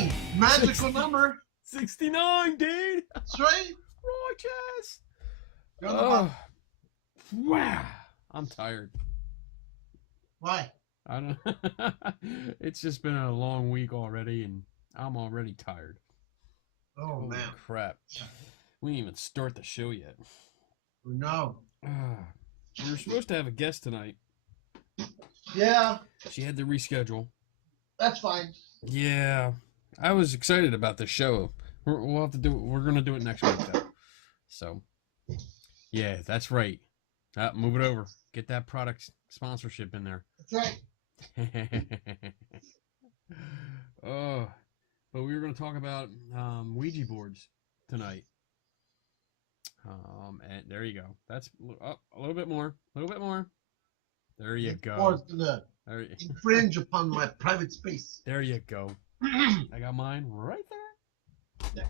69! Magical number. 69, dude. That's right. Righteous. You're on the bottom. Wow. I'm tired. Why? I don't. It's just been a long week already, and I'm already tired. Oh, Holy man. crap. We didn't even start the show yet. No. We were supposed to have a guest tonight. Yeah, She had to reschedule. that's fine. Yeah. I was excited about this show. We'll have to do it. We're going to do it next week, though. So, yeah, that's right. Move it over. Get that product sponsorship in there. That's right. Oh, but we were going to talk about Ouija boards tonight. And there you go. That's a little bit more. A little bit more. There you go. Forced to infringe upon my private space. There you go. I got mine right there.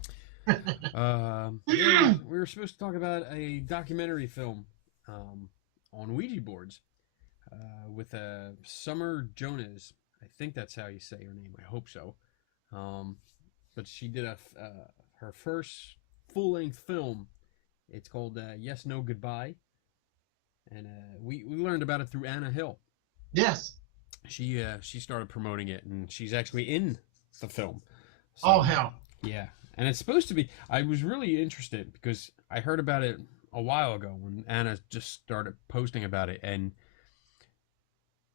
Yeah. Yeah, we were supposed to talk about a documentary film on Ouija boards with Summer Jonas. I think that's how you say her name. I hope so. But she did her first full-length film. It's called Yes, No, Goodbye. And we learned about it through Anna Hill. Yes. She started promoting it, and she's actually in the film. So, Oh, hell. yeah. And it's supposed to be... I was really interested because I heard about it a while ago when Anna just started posting about it, and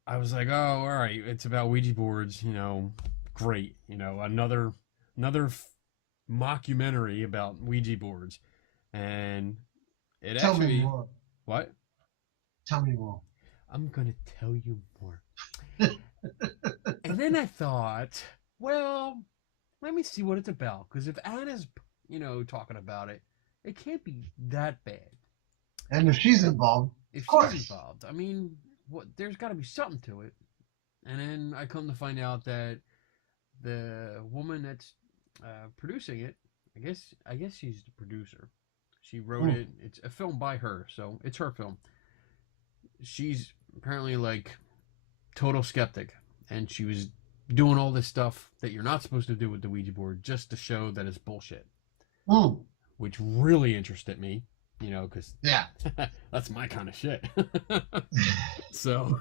I was like, oh, all right, it's about Ouija boards, great. Another mockumentary about Ouija boards. And it Tell actually... me more. What? Tell me more. I'm going to tell you more. And then I thought, well, let me see what it's about. Because if Anna's, talking about it, it can't be that bad. And if she's involved, If of course. she's involved, I mean, there's got to be something to it. And then I come to find out that the woman that's producing it, I guess she's the producer. She wrote it. It's a film by her, so it's her film. She's apparently like total skeptic, and she was doing all this stuff that you're not supposed to do with the Ouija board just to show that it's bullshit. Which really interested me, because yeah, that's my kind of shit. So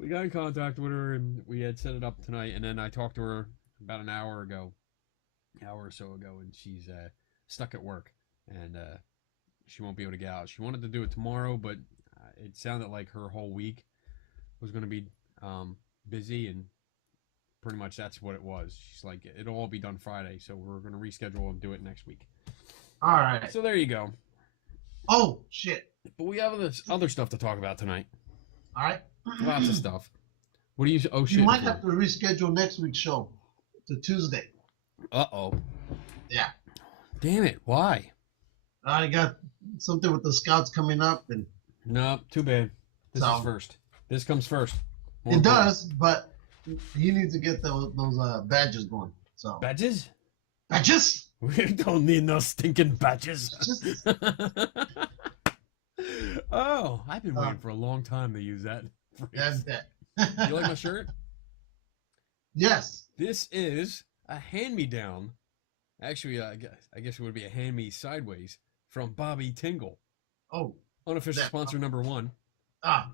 we got in contact with her, and we had set it up tonight, and then I talked to her about an hour or so ago, and she's stuck at work, and she won't be able to get out. She wanted to do it tomorrow, but it sounded like her whole week was going to be busy, and pretty much that's what it was. She's like, it'll all be done Friday, so we're going to reschedule and do it next week. All right. So there you go. Oh, shit. But we have this other stuff to talk about tonight. All right. Lots of stuff. What do you... Oh, shit. You might have to reschedule next week's show to Tuesday. Uh-oh. Yeah. Damn it. Why? I got something with the scouts coming up, and No, too bad. This is first. This comes first. It does, but he needs to get those badges going. So Badges? badges. We don't need no stinking badges. Oh, I've been waiting for a long time to use that phrase. You like my shirt? Yes. This is a hand-me-down. Actually, I guess it would be a hand-me sideways from Bobby Tingle. Oh. Unofficial sponsor number 1. Ah.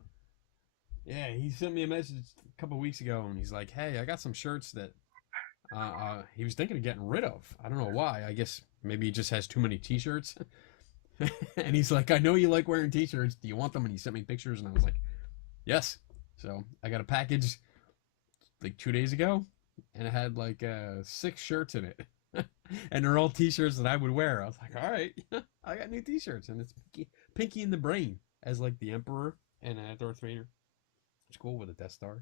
Yeah, he sent me a message a couple weeks ago, and he's like, hey, I got some shirts that he was thinking of getting rid of. I don't know why. I guess maybe he just has too many t-shirts. And he's like, I know you like wearing t-shirts. Do you want them? And he sent me pictures, and I was like, yes. So I got a package like 2 days ago, and it had like 6 shirts in it. And they're all t-shirts that I would wear. I was like, all right, I got new t-shirts, and it's Pinky in the Brain as like the Emperor and Darth Vader. It's cool with a Death Star.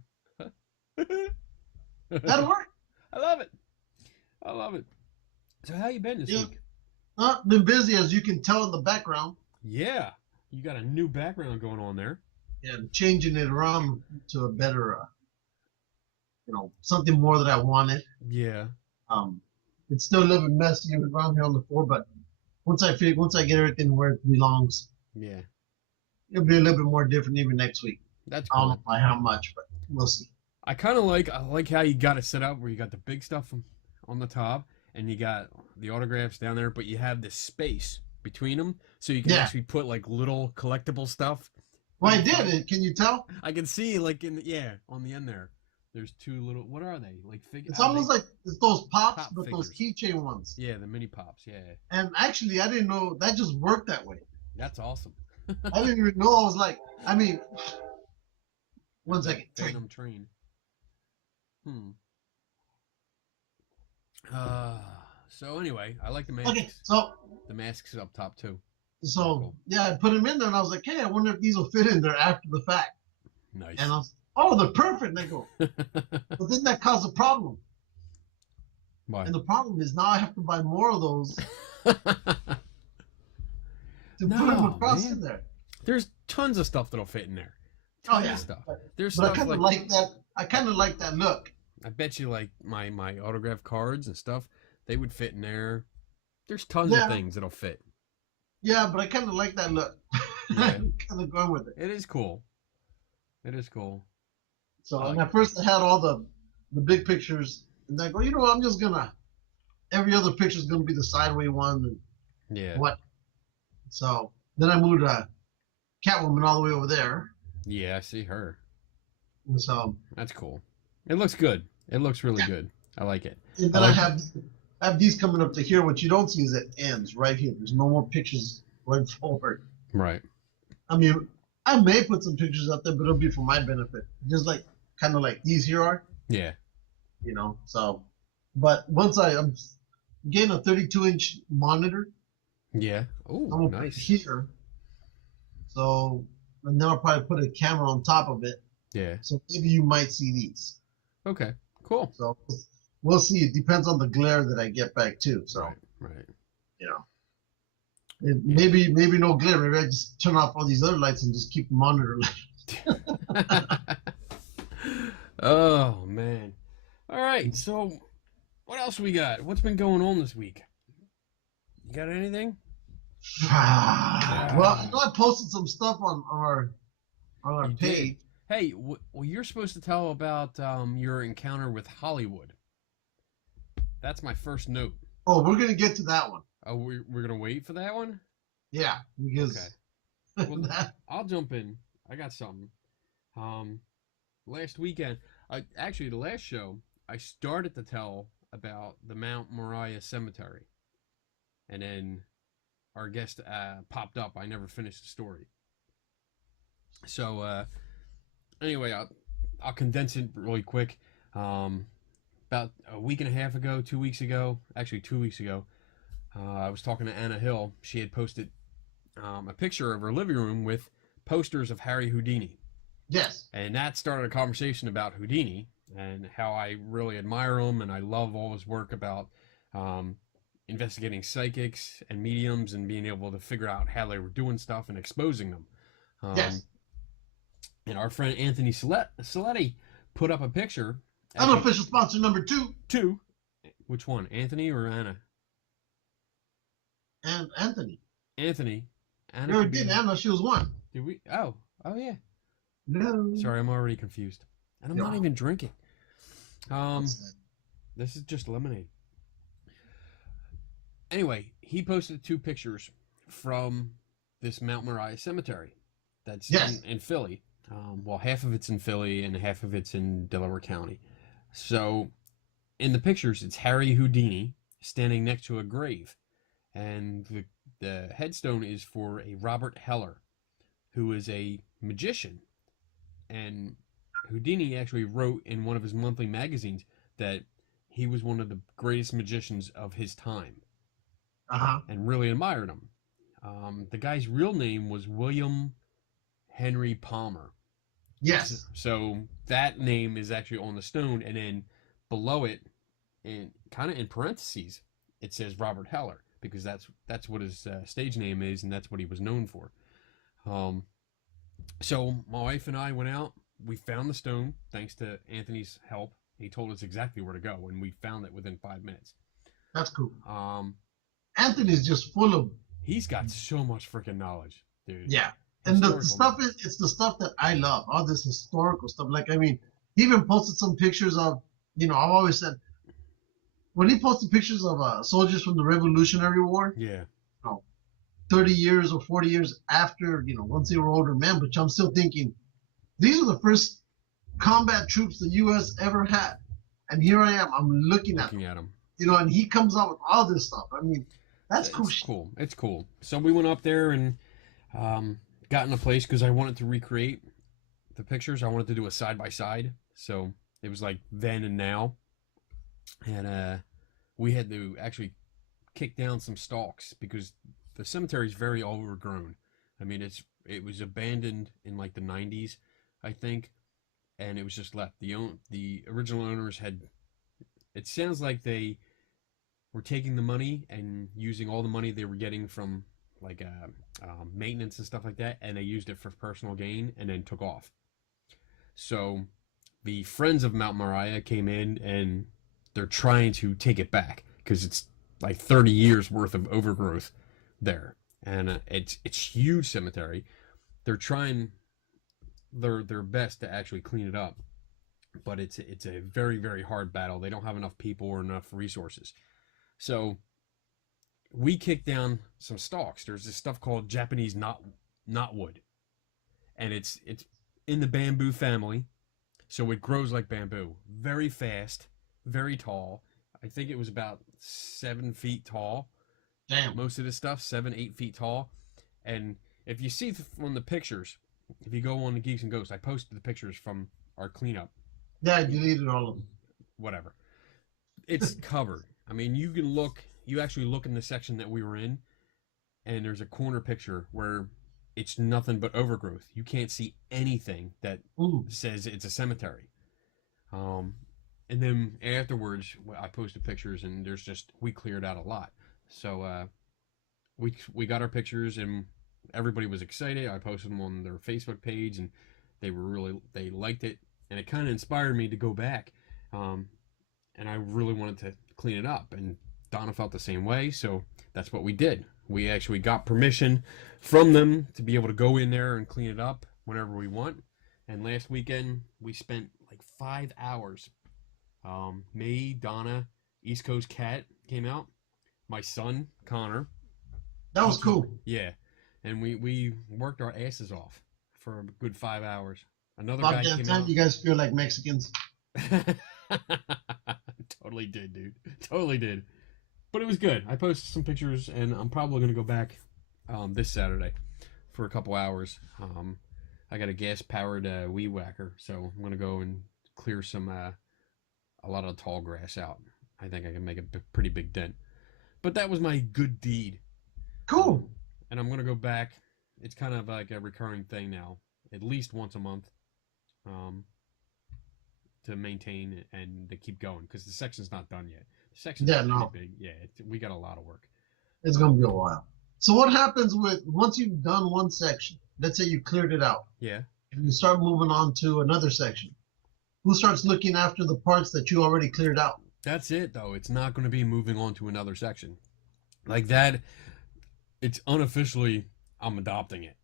That'll work. I love it. I love it. So how you been this week? Been busy, as you can tell in the background. Yeah, you got a new background going on there. Yeah, changing it around to a better, something more that I wanted. Yeah. It's still a little bit messy around here on the floor, but once I get everything where it belongs, yeah, it'll be a little bit more different even next week. That's cool. I don't know by how much, but we'll see. I like how you got it set up where you got the big stuff on the top, and you got the autographs down there, but you have this space between them, so you can actually put like little collectible stuff. Well, I did. Can you tell? I can see like on the end there. There's two little. What are they? Like figures? It's almost like it's those pops, Pop but figures. those keychain ones. Yeah, the mini pops. Yeah. And actually, I didn't know that just worked that way. That's awesome. I didn't even know. I was like, I mean, one second. Phantom train. So anyway, I like the masks. Okay, so the masks up top too. So cool. Yeah, I put them in there, and I was like, hey, I wonder if these will fit in there after the fact. Nice. And I was, oh, they're perfect. And I go, but then that caused a problem. Why? And the problem is now I have to buy more of those to put them across in there. There's tons of stuff that'll fit in there. Tons of stuff. There's stuff I kind of like that. I kind of like that look. I bet you like my autograph cards and stuff. They would fit in there. There's tons of things that'll fit. Yeah, but I kind of like that look. Yeah. I'm kind of going with it. It is cool. It is cool. So at first I had all the big pictures, and I go, you know what? I'm just gonna. Every other picture is gonna be the sideway one. And yeah. What? So then I moved Catwoman all the way over there. Yeah, I see her. And so that's cool. It looks good. It looks really good. I like it. And then I have these coming up to here. What you don't see is it ends right here. There's no more pictures going forward. Right. I mean, I may put some pictures up there, but it'll be for my benefit. Just like kind of like these here are. Yeah. You know. So, but once I'm getting a 32-inch monitor. Yeah. Oh, nice. Here. So, and then I'll probably put a camera on top of it. Yeah. So maybe you might see these. Okay. Cool. So we'll see. It depends on the glare that I get back too. So. Right. You know. Maybe no glare. Maybe I just turn off all these other lights and just keep the monitor lit. Oh man. All right. So, what else we got? What's been going on this week? You got anything? Well, I know I posted some stuff on our page. Did. Hey, well, you're supposed to tell about your encounter with Hollywood. That's my first note. Oh, we're gonna get to that one. Oh, we're gonna wait for that one? Yeah, because well, I'll jump in. I got something. Last weekend, actually the last show, I started to tell about the Mount Moriah cemetery, and then our guest popped up. I never finished the story. So anyway, I'll condense it really quick. About a week and a half ago, 2 weeks ago, actually 2 weeks ago, I was talking to Anna Hill. She had posted a picture of her living room with posters of Harry Houdini. Yes. And that started a conversation about Houdini and how I really admire him, and I love all his work about investigating psychics and mediums and being able to figure out how they were doing stuff and exposing them. Yes. And our friend Anthony Saletti put up a picture. Unofficial sponsor number 2. 2. Which one, Anthony or Anna? And Anthony. Anthony. Anna. No, did Anna? She was 1. Did we? Oh yeah. No. Sorry, I'm already confused, and I'm not even drinking. This is just lemonade. Anyway, he posted 2 pictures from this Mount Moriah cemetery that's in Philly. Well, half of it's in Philly and half of it's in Delaware County. So, in the pictures, it's Harry Houdini standing next to a grave, and the headstone is for a Robert Heller, who is a magician. And Houdini actually wrote in one of his monthly magazines that he was one of the greatest magicians of his time. And really admired him. The guy's real name was William Henry Palmer. Yes. So that name is actually on the stone, and then below it, and kind of in parentheses, it says Robert Heller, because that's what his stage name is, and that's what he was known for. So my wife and I went out. We found the stone thanks to Anthony's help. He told us exactly where to go, and we found it within 5 minutes. That's cool. Anthony's just full of. He's got so much freaking knowledge, dude. Yeah. And the stuff it's the stuff that I love, all this historical stuff. Like, I mean, he even posted some pictures of, I've always said, when he posted pictures of soldiers from the Revolutionary War, Yeah. you know, 30 years or 40 years after, once they were older men, but I'm still thinking, these are the first combat troops the U.S. ever had. And here I am, I'm looking at them. And he comes out with all this stuff. I mean, that's cool. It's cool. It's cool. So we went up there and got in a place because I wanted to recreate the pictures. I wanted to do a side by side. So it was like then and now. And we had to actually kick down some stalks because the cemetery is very overgrown. I mean, it was abandoned in like the 90s, I think, and it was just left. The original owners had. It sounds like they were taking the money and using all the money they were getting from like maintenance and stuff like that, and they used it for personal gain and then took off. So the Friends of Mount Moriah came in and they're trying to take it back because it's like 30 years worth of overgrowth there, and it's huge cemetery. They're trying their best to actually clean it up, but it's a very, very hard battle. They don't have enough people or enough resources. So we kicked down some stalks. There's this stuff called Japanese knotwood, and it's in the bamboo family, so it grows like bamboo, very fast, very tall. I think it was about 7 feet tall. Damn. Most of this stuff, 7-8 feet tall. And if you see from the pictures, if you go on the Geeks and Ghosts, I posted the pictures from our cleanup. Yeah, I deleted all of them. Whatever. It's covered. I mean, you actually look in the section that we were in, and there's a corner picture where it's nothing but overgrowth. You can't see anything that says it's a cemetery. And then afterwards, I posted pictures, and we cleared out a lot. So we got our pictures, and everybody was excited. I posted them on their Facebook page, and they liked it, and it kind of inspired me to go back. And I really wanted to clean it up, and Donna felt the same way, so that's what we did. We actually got permission from them to be able to go in there and clean it up whenever we want. And last weekend, we spent like 5 hours. Me, Donna, East Coast Cat came out, my son, Connor. That was cool. Yeah. And we worked our asses off for a good 5 hours. Another About guy that came time out. You guys feel like Mexicans. Totally did, dude. Totally did. But it was good. I posted some pictures, and I'm probably going to go back this Saturday for a couple hours. I got a gas-powered weed whacker, so I'm going to go and clear a lot of tall grass out. I think I can make a pretty big dent. But that was my good deed. Cool. And I'm going to go back. It's kind of like a recurring thing now, at least once a month, to maintain and to keep going, because the section's not done yet. The section's pretty big. Yeah, we got a lot of work. It's going to be a while. So what happens once you've done one section, let's say you cleared it out. Yeah. And you start moving on to another section. Who starts looking after the parts that you already cleared out? That's it, though. It's not going to be moving on to another section. Like that, it's unofficially, I'm adopting it.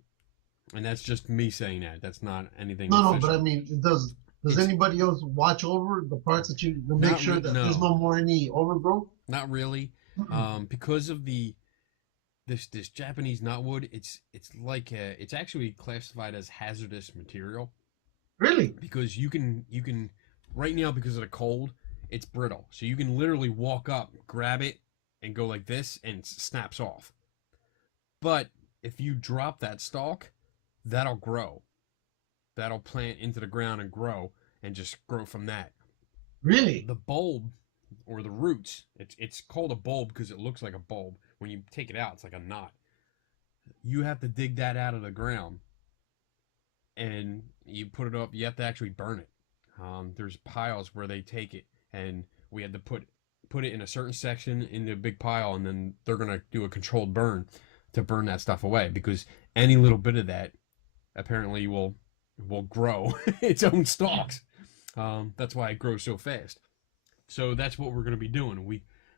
And that's just me saying that. That's not anything official. No, but I mean, does anybody else watch over the parts that you make sure that there's no more any overgrowth? Not really. Because of this Japanese knotwood, it's like it's actually classified as hazardous material. Really? Because you can right now, because of the cold, it's brittle. So you can literally walk up, grab it, and go like this, and it snaps off. But if you drop that stalk, that'll grow. That'll plant into the ground and grow, and just grow from that. Really? The bulb, or the roots, it's called a bulb because it looks like a bulb. When you take it out, it's like a knot. You have to dig that out of the ground, and you put it up. You have to actually burn it. There's piles where they take it, and we had to put it in a certain section in the big pile, and then they're gonna do a controlled burn to burn that stuff away, because any little bit of that apparently will grow its own stalks. That's why it grows so fast. So that's what we're going to be doing.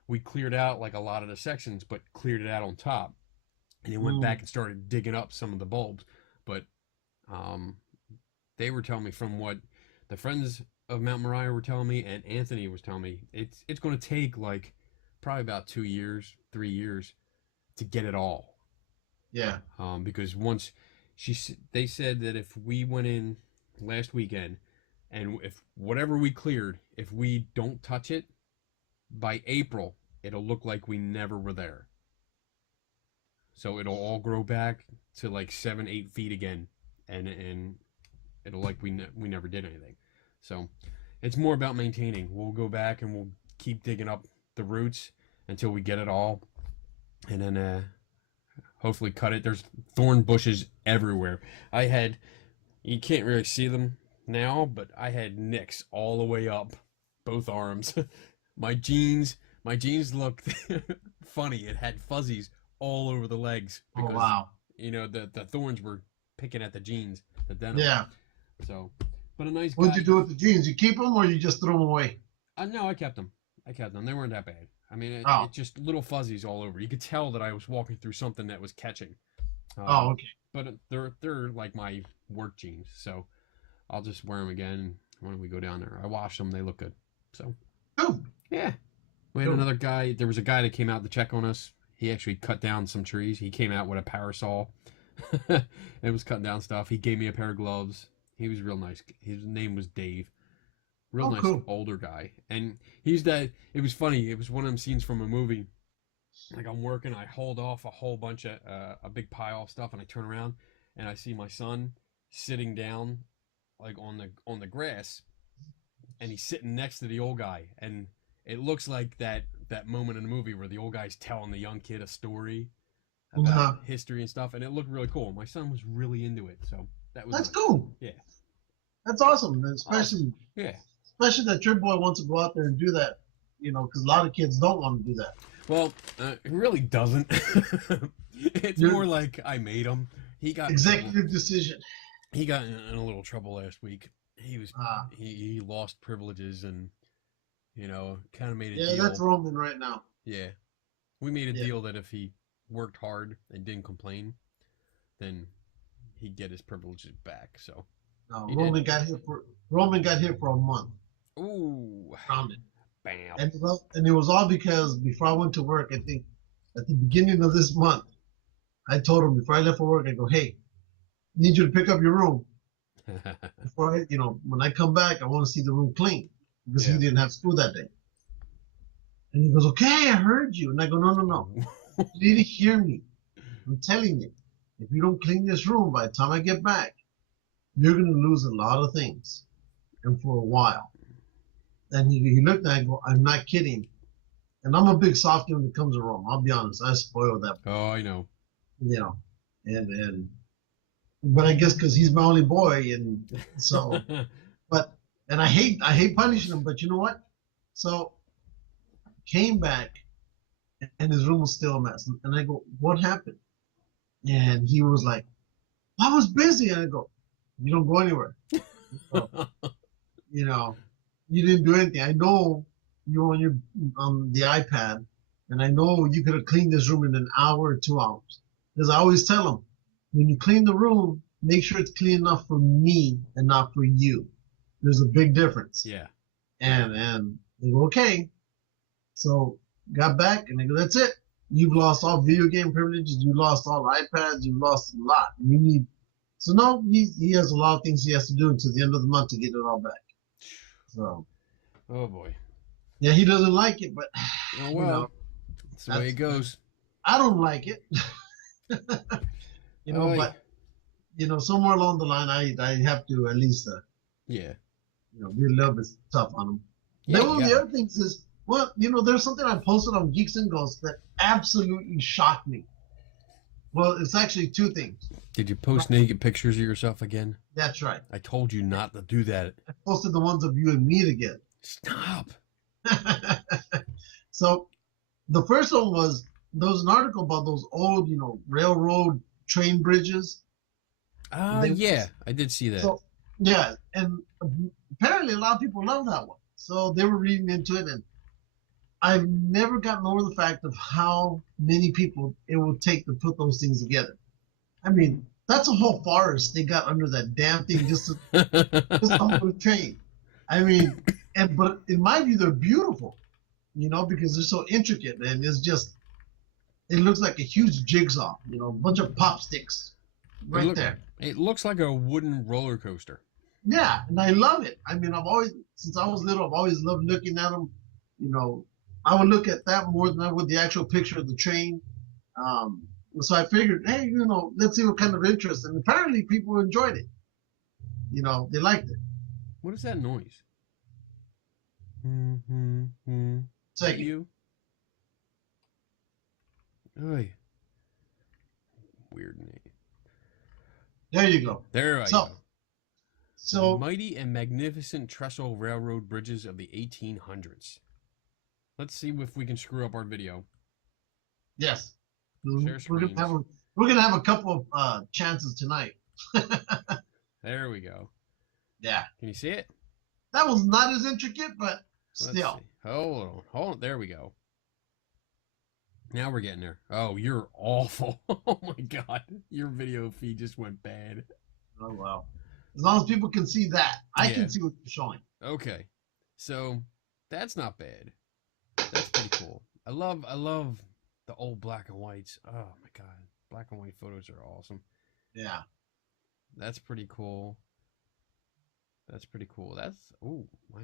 We cleared out like a lot of the sections, but cleared it out on top, and then went back and started digging up some of the bulbs. But they were telling me from what the Friends of Mount Moriah were telling me, and Anthony was telling me it's going to take like probably about 2 years, 3 years to get it all. Yeah. Because once they said that if we went in last weekend, and if whatever we cleared, if we don't touch it by April, it'll look like we never were there. So it'll all grow back to like 7-8 feet again, and it'll like we never did anything. So it's more about maintaining. We'll go back and we'll keep digging up the roots until we get it all, and then hopefully cut it. There's thorn bushes everywhere. You can't really see them now, but I had nicks all the way up both arms. my jeans looked funny. It had fuzzies all over the legs because, oh, wow. The thorns were picking at the jeans, the denim. Yeah. So, but a nice guy. What'd you do with the jeans? You keep them or you just throw them away? No, I kept them. They weren't that bad. I mean, it just little fuzzies all over. You could tell that I was walking through something that was catching. Okay. But they're like my work jeans, so I'll just wear them again when we go down there. I wash them; they look good. So, oh yeah. We had another guy. There was a guy that came out to check on us. He actually cut down some trees. He came out with a power saw. It was cutting down stuff. He gave me a pair of gloves. He was real nice. His name was Dave. Real nice cool. older guy. And it was funny. It was one of them scenes from a movie. Like I'm working, I hold off a whole bunch of, a big pile of stuff, and I turn around and I see my son sitting down like on the grass, and he's sitting next to the old guy. And it looks like that moment in the movie where the old guy's telling the young kid a story about history and stuff, and it looked really cool. My son was really into it, so that's nice. Cool. Yeah, that's awesome, especially that your boy wants to go out there and do that. Because a lot of kids don't want to do that. Well, it really doesn't. It's more like I made him. He got executive decision. He got in a little trouble last week. He lost privileges and kind of made a deal. Yeah, that's Roman right now. Yeah, we made a deal that if he worked hard and didn't complain, then he'd get his privileges back. So no, Roman got hit for a month. Ooh, grounded. Bam. And it was all because before I went to work, I think at the beginning of this month, I told him before I left for work, I go, hey, I need you to pick up your room. Before when I come back, I want to see the room clean because he didn't have school that day. And he goes, okay, I heard you. And I go, no. You didn't hear me. I'm telling you, if you don't clean this room by the time I get back, you're going to lose a lot of things. And for a while. And he looked at me and go, I'm not kidding. And I'm a big softy when it comes to Rome. I'll be honest. I spoil that. Oh, I know. But I guess because he's my only boy, and so, and I hate punishing him. But you know what? So, came back, and his room was still a mess. And I go, what happened? And he was like, I was busy. And I go, you don't go anywhere. You didn't do anything. I know you're on the iPad, and I know you could have cleaned this room in an hour or 2 hours. Because I always tell them, when you clean the room, make sure it's clean enough for me and not for you. There's a big difference. Yeah. And they go, okay. So got back, and they go, that's it. You've lost all video game privileges. You lost all iPads. You lost a lot. So no, he has a lot of things he has to do until the end of the month to get it all back. So, oh boy, yeah, he doesn't like it, but oh well, that's the way it goes. I don't like it, but somewhere along the line, I have to at least, be a little bit tough on him. Yeah, then one of the other things is, there's something I posted on Geeks and Ghosts that absolutely shocked me. Well, it's actually two things. Did you post naked pictures of yourself again? That's right. I told you not to do that. I posted the ones of you and me again. Stop. So the first one was, there was an article about those old, railroad train bridges. Yeah, I did see that. So, yeah, and apparently a lot of people love that one. So they were reading into it, and I've never gotten over the fact of how many people it would take to put those things together. I mean, that's a whole forest they got under that damn thing just on the train. I mean, but in my view, they're beautiful, because they're so intricate, and it looks like a huge jigsaw, a bunch of pop sticks right there. It looks like a wooden roller coaster. Yeah, and I love it. I mean, since I was little, I've always loved looking at them. I would look at that more than I would the actual picture of the train. So I figured, hey, let's see what kind of interest. And apparently people enjoyed it. They liked it. What is that noise? Second. You? Oy. Weird name. There you go. There I go. So mighty and magnificent trestle railroad bridges of the 1800s. Let's see if we can screw up our video. Yes. Share we're gonna have a couple of chances tonight. There we go. Yeah. Can you see it? That was not as intricate, but still. Hold on. There we go. Now we're getting there. Oh, you're awful. Oh my god. Your video feed just went bad. Oh wow. As long as people can see that, I can see what you're showing. Okay. So that's not bad. That's pretty cool. I love the old black and whites. Oh my god. Black and white photos are awesome. Yeah. That's pretty cool. That's pretty cool. Oh wow.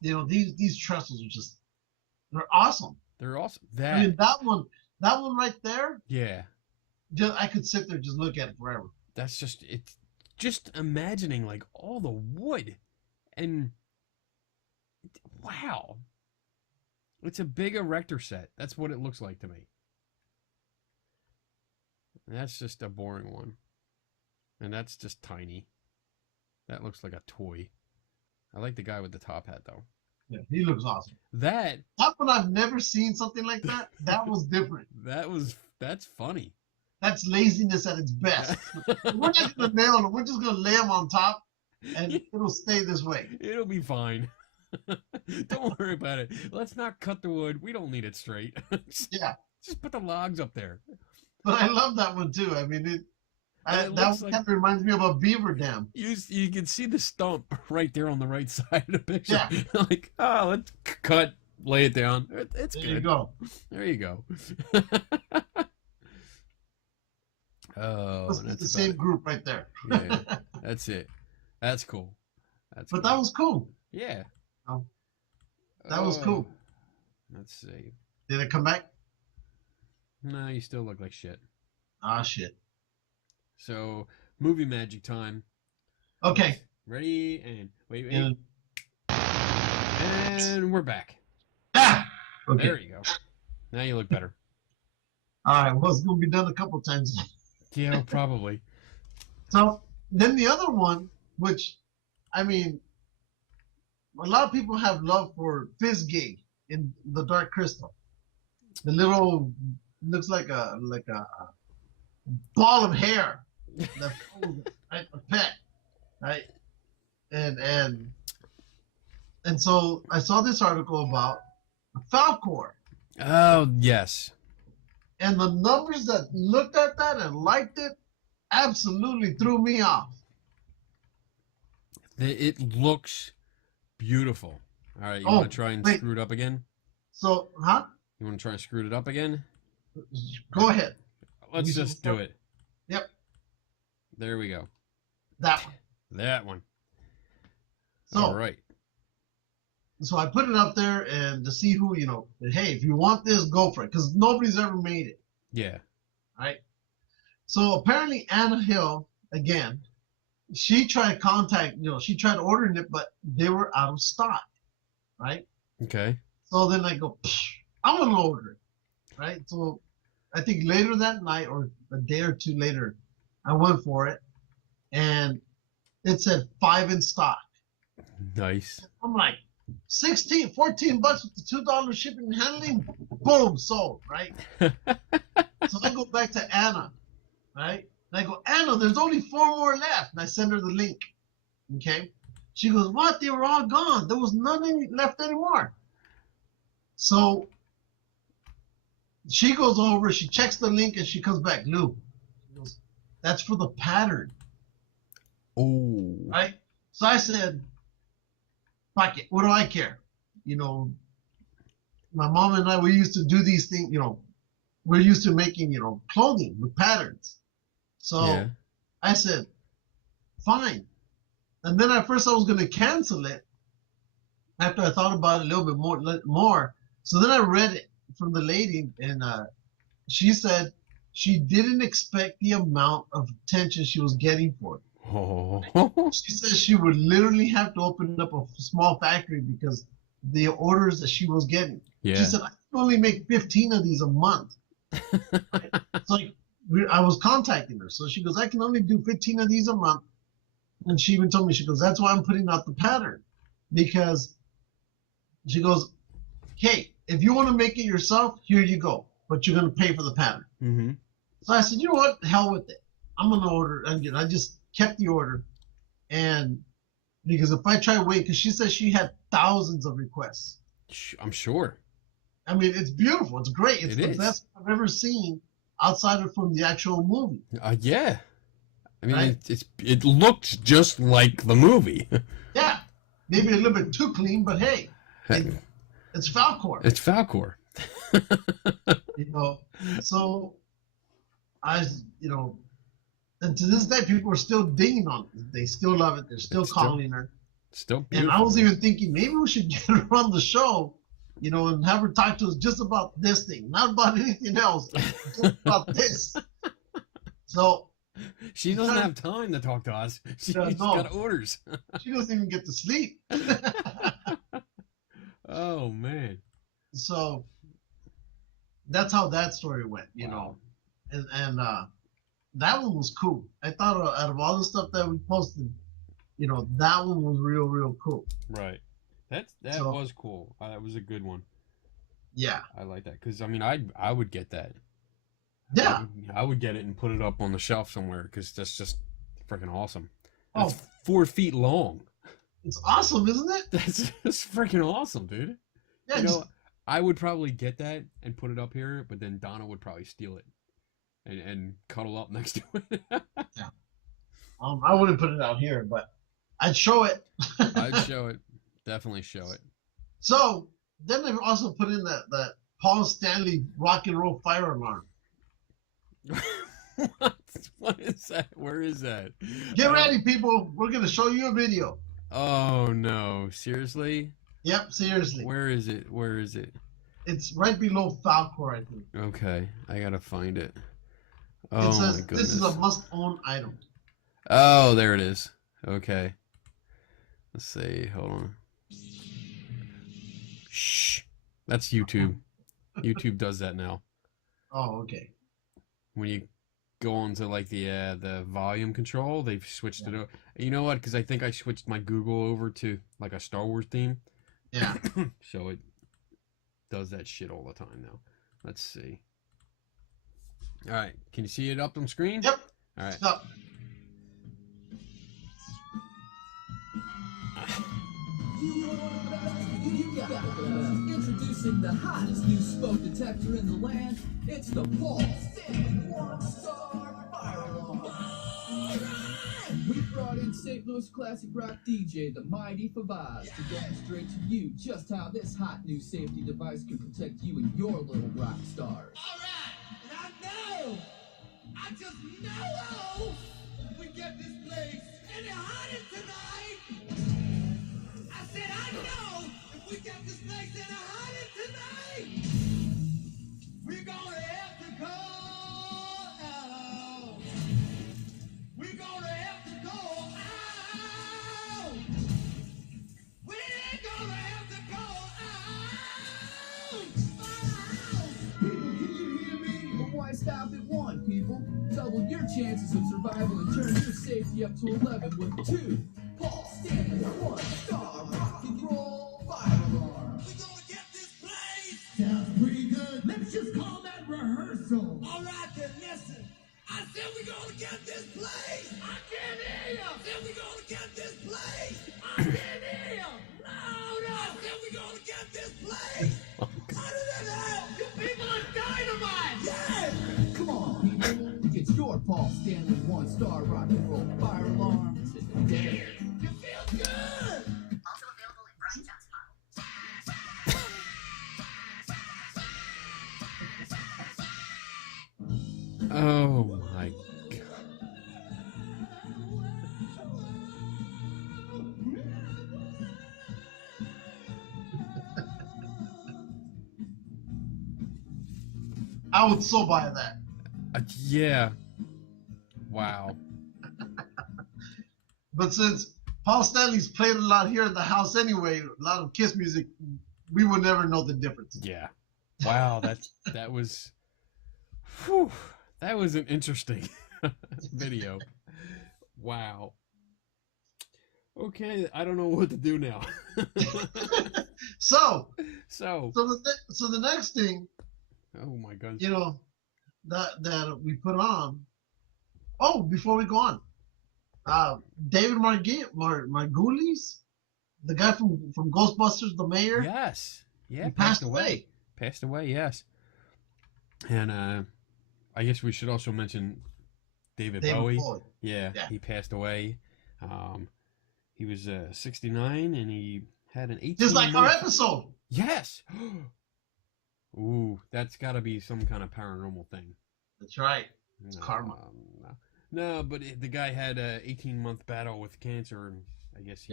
These trestles are they're awesome. They're awesome. I mean, that one right there. Yeah. I could sit there and just look at it forever. That's it's just imagining like all the wood and wow. It's a big erector set. That's what it looks like to me. And that's just a boring one. And that's just tiny. That looks like a toy. I like the guy with the top hat though. Yeah, he looks awesome. That one I've never seen something like that. That was different. That's funny. That's laziness at its best. We're not gonna nail them. We're just gonna lay them on top, and it'll stay this way. It'll be fine. Don't worry about it. Let's not cut the wood. We don't need it straight. Yeah. Just put the logs up there. But I love that one too. I mean, that one kind of reminds me of a beaver dam. You can see the stump right there on the right side of the picture. Yeah. Like, let's cut, lay it down. It's there good. You go. There you go. Oh, that's the same group right there. Yeah, that's it. That's cool. That was cool. Yeah. That was cool. Let's see. Did it come back? No, you still look like shit. Ah, shit. So, movie magic time. Okay. Ready and wait. And we're back. Ah! Okay. There you go. Now you look better. All right. Well, it's gonna be done a couple times. Yeah, probably. So then the other one, which, I mean, a lot of people have love for Fizz Gig in the Dark Crystal. The little looks like a ball of hair. That's right, a pet, right? And so I saw this article about Falcor. Oh yes. And the numbers that looked at that and liked it absolutely threw me off. It looks beautiful. All right, you want to try and screw it up again? So, huh? You want to try and screw it up again? Go ahead. Let's just do it. Yep. There we go. That one. That one. So, all right. So I put it up there and to see who, hey, if you want this, go for it. Because nobody's ever made it. Yeah. Right? So apparently Anna Hill, again, she tried contact, she tried ordering it, but they were out of stock. Right? Okay. So then I go, I'm going to order it. Right? So I think later that night or a day or two later, I went for it. And it said 5 in stock. Nice. I'm like, $14 with the $2 shipping and handling, boom, sold, right? So I go back to Anna, right? And I go, Anna, there's only 4 more left. And I send her the link, okay? She goes, what? They were all gone. There was none left anymore. So she goes over, she checks the link, and she comes back, Lou, she goes, that's for the pattern. Oh. Right? So I said, fuck it. What do I care? You know, my mom and I, we used to do these things, you know, we're used to making, you know, clothing with patterns. So Yeah. I said, fine. And then at first I was going to cancel it after I thought about it a little bit more. So then I read it from the lady, and she said she didn't expect the amount of attention she was getting for it. Oh. She says she would literally have to open up a small factory because the orders that she was getting. Yeah. She said, I can only make 15 of these a month. So I was contacting her. So she goes, I can only do 15 of these a month. And she even told me, she goes, that's why I'm putting out the pattern. Because she goes, hey, if you want to make it yourself, here you go. But you're going to pay for the pattern. Mm-hmm. So I said, you know what? Hell with it. I'm going to order. And I just kept the order. And because if I try to wait, because she said she had thousands of requests. I'm sure. I mean, it's beautiful. It's great. It's the best I've ever seen outside of from the actual movie. Yeah. I mean, right? It looks just like the movie. Yeah. Maybe a little bit too clean, but hey, it's Falcor. It's Falcor. You know, so you know, and to this day, people are still dinging on it. They still love it. They're still calling her. Still beautiful. And I was even thinking maybe we should get her on the show, you know, and have her talk to us just about this thing, not about anything else, just about this. So she doesn't have time to talk to us. She's got orders. She doesn't even get to sleep. Oh man. So that's how that story went, you know, and that one was cool. I thought out of all the stuff that we posted, you know, that one was real cool. Right. That was cool. That was a good one. Yeah. I like that because I mean I would get that. Yeah. I would get it and put it up on the shelf somewhere because that's just freaking awesome. Oh, it's 4 feet long. It's awesome, isn't it? That's just freaking awesome, dude. Yeah, you know, I would probably get that and put it up here, but then Donna would probably steal it and cuddle up next to it. Yeah. I wouldn't put it out here, but I'd show it. I'd show it. Definitely show it. So then they've also put in that Paul Stanley rock and roll fire alarm. What is that? Where is that? Get ready, people. We're going to show you a video. Oh, no. Seriously? Yep, seriously. Where is it? Where is it? It's right below Falcor, I think. Okay. I got to find it. Oh, it says, my goodness. This is a must-own item. Oh, there it is. Okay. Let's see. Hold on. Shh. That's YouTube. YouTube does that now. Oh, okay. When you go on to like the volume control, they've switched it over. You know what? Because I think I switched my Google over to like a Star Wars theme. Yeah. So it does that shit all the time now. Let's see. All right. Can you see it up on screen? Yep. All right. Stop. Introducing the hottest new smoke detector in the land. It's the Paul Stanley One-Star Fire Alarm. We brought in St. Louis classic rock DJ, the Mighty Favaz, to demonstrate to you just how this hot new safety device can protect you and your little rock stars. All right, and I just know if we get this place any hotter tonight. I said I know if we get this place any hotter tonight, we're gonna have to go out. We're gonna have to go out. We're gonna have to go out. People, can you hear me? But why stop at one, people? Double your chances of survival and turn your safety up to 11 with 2 Paul Stanley One-Star Rock and Roll Fire Alarms. We're gonna get this place. Sounds pretty good. Let's just call that rehearsal. All right, then listen. I said we're gonna get this place. I can't hear you. I said we're gonna get this place. I can't hear you. Louder. I said we're gonna get this place. Hotter than hell. You people are dynamite. Yeah. Come on, people. Get your Paul Stanley One-Star Rock and Roll Fire Alarm today. You feel good. Also available in brown Oh my god. I would so buy that. Yeah. Wow. But since Paul Stanley's played a lot here in the house anyway, a lot of Kiss music, we would never know the difference. Yeah. Wow, that was whew, that was an interesting video. Wow. Okay, I don't know what to do now. So So, the next thing, oh my god. you know, that we put on. Oh, before we go on, David Margulies, the guy from Ghostbusters, the mayor. Yes. Yeah, he passed away. Passed away, yes. And I guess we should also mention David Bowie. Yeah, he passed away. He was 69 and he had an 18 Just like our episode. Yes. Ooh, that's got to be some kind of paranormal thing. That's right. It's No, karma. No, but the guy had a 18-month battle with cancer, and I guess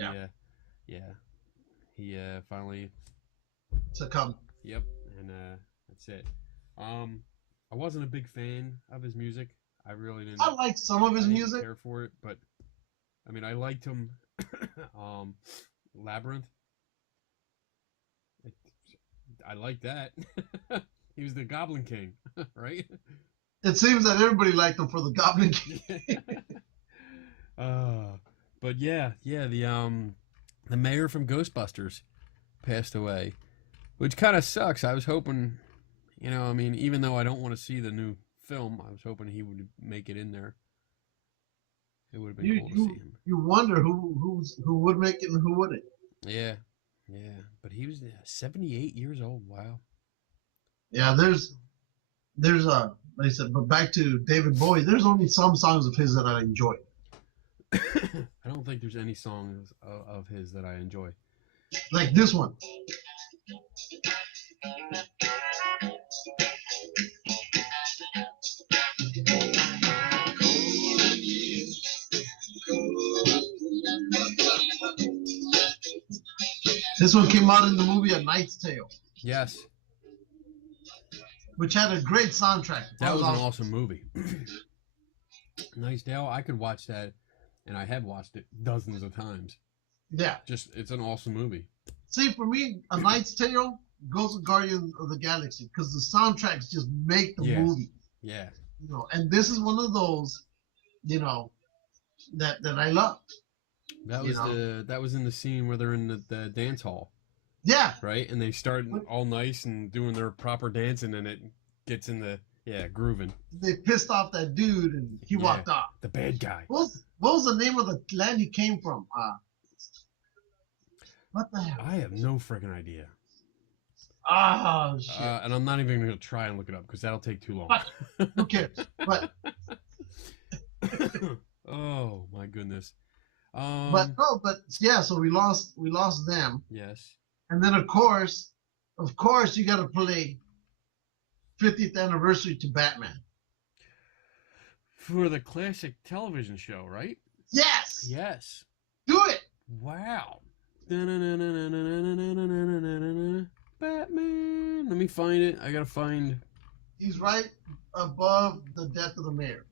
he finally Succumbed. Yep, and that's it. I wasn't a big fan of his music. I really didn't. I liked some of his I didn't music. care for it, but I mean, I liked him. Labyrinth. I like that. He was the Goblin King, right? It seems that everybody liked him for the Goblin King. But yeah, the mayor from Ghostbusters passed away, which kind of sucks. I was hoping, I mean, even though I don't want to see the new film, I was hoping he would make it in there. It would have been cool to see him. You wonder who would make it and who wouldn't. Yeah, but he was 78 years old. Wow. Yeah, there's like I said, but back to David Bowie. There's only some songs of his that I enjoy. I don't think there's any songs of his that I enjoy. Like this one. This one came out in the movie A Knight's Tale. Yes. Which had a great soundtrack. That was an awesome movie. Nice Dale. I could watch that, and I have watched it dozens of times. Yeah. It's an awesome movie. See, for me, A Knight's Tale goes with Guardians of the Galaxy because the soundtracks just make the movie. Yeah. And this is one of those, that I love. That was in the scene where they're in the dance hall. Yeah. Right? And they start all nice and doing their proper dance, and then it gets in the grooving. They pissed off that dude and he walked off. The bad guy. What was the name of the land he came from? What the hell? I have no freaking idea. Oh shit. And I'm not even going to try and look it up because that'll take too long. But, who cares? But oh my goodness. So we lost them. Yes. And then of course you got to play 50th anniversary to Batman. For the classic television show, right? Yes. Yes. Do it. Wow. Batman. Let me find it. I gotta find. He's right above the death of the mayor.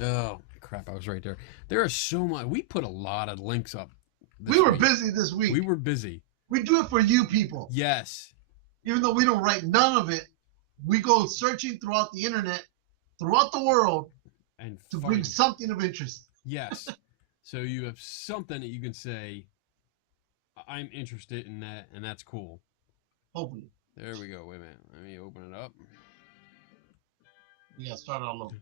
Oh crap! I was right there. There are so much. We put a lot of links up. We were busy this week. We were busy. We do it for you people. Yes. Even though we don't write none of it, we go searching throughout the internet, throughout the world, and to bring something of interest. Yes. So you have something that you can say, I'm interested in that, and that's cool. Hopefully. There we go. Wait a minute. Let me open it up. We gotta start all over.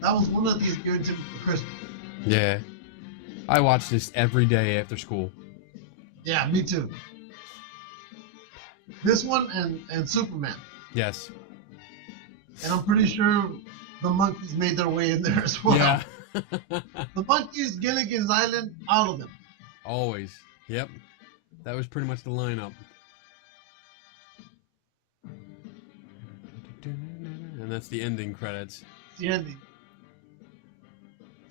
That was one of these given to me for Christmas. Yeah. I watch this every day after school. Yeah, me too. This one and Superman. Yes. And I'm pretty sure the monkeys made their way in there as well. Yeah. The monkeys, Gilligan's Island, all of them. Always. Yep. That was pretty much the lineup. And that's the ending credits. The ending.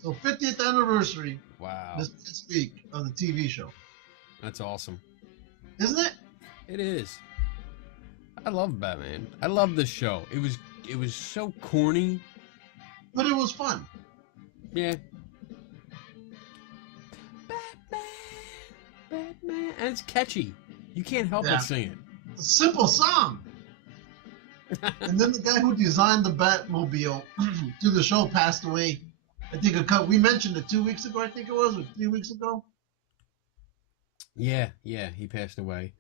So 50th anniversary Wow. this week of the TV show. That's awesome. Isn't it? It is. I love Batman. I love this show. It was so corny. But it was fun. Yeah. Batman. Batman. And it's catchy. You can't help but sing it. It's a simple song. And then the guy who designed the Batmobile to the show passed away. I think we mentioned it 2 weeks ago, I think it was, or 3 weeks ago. Yeah, he passed away.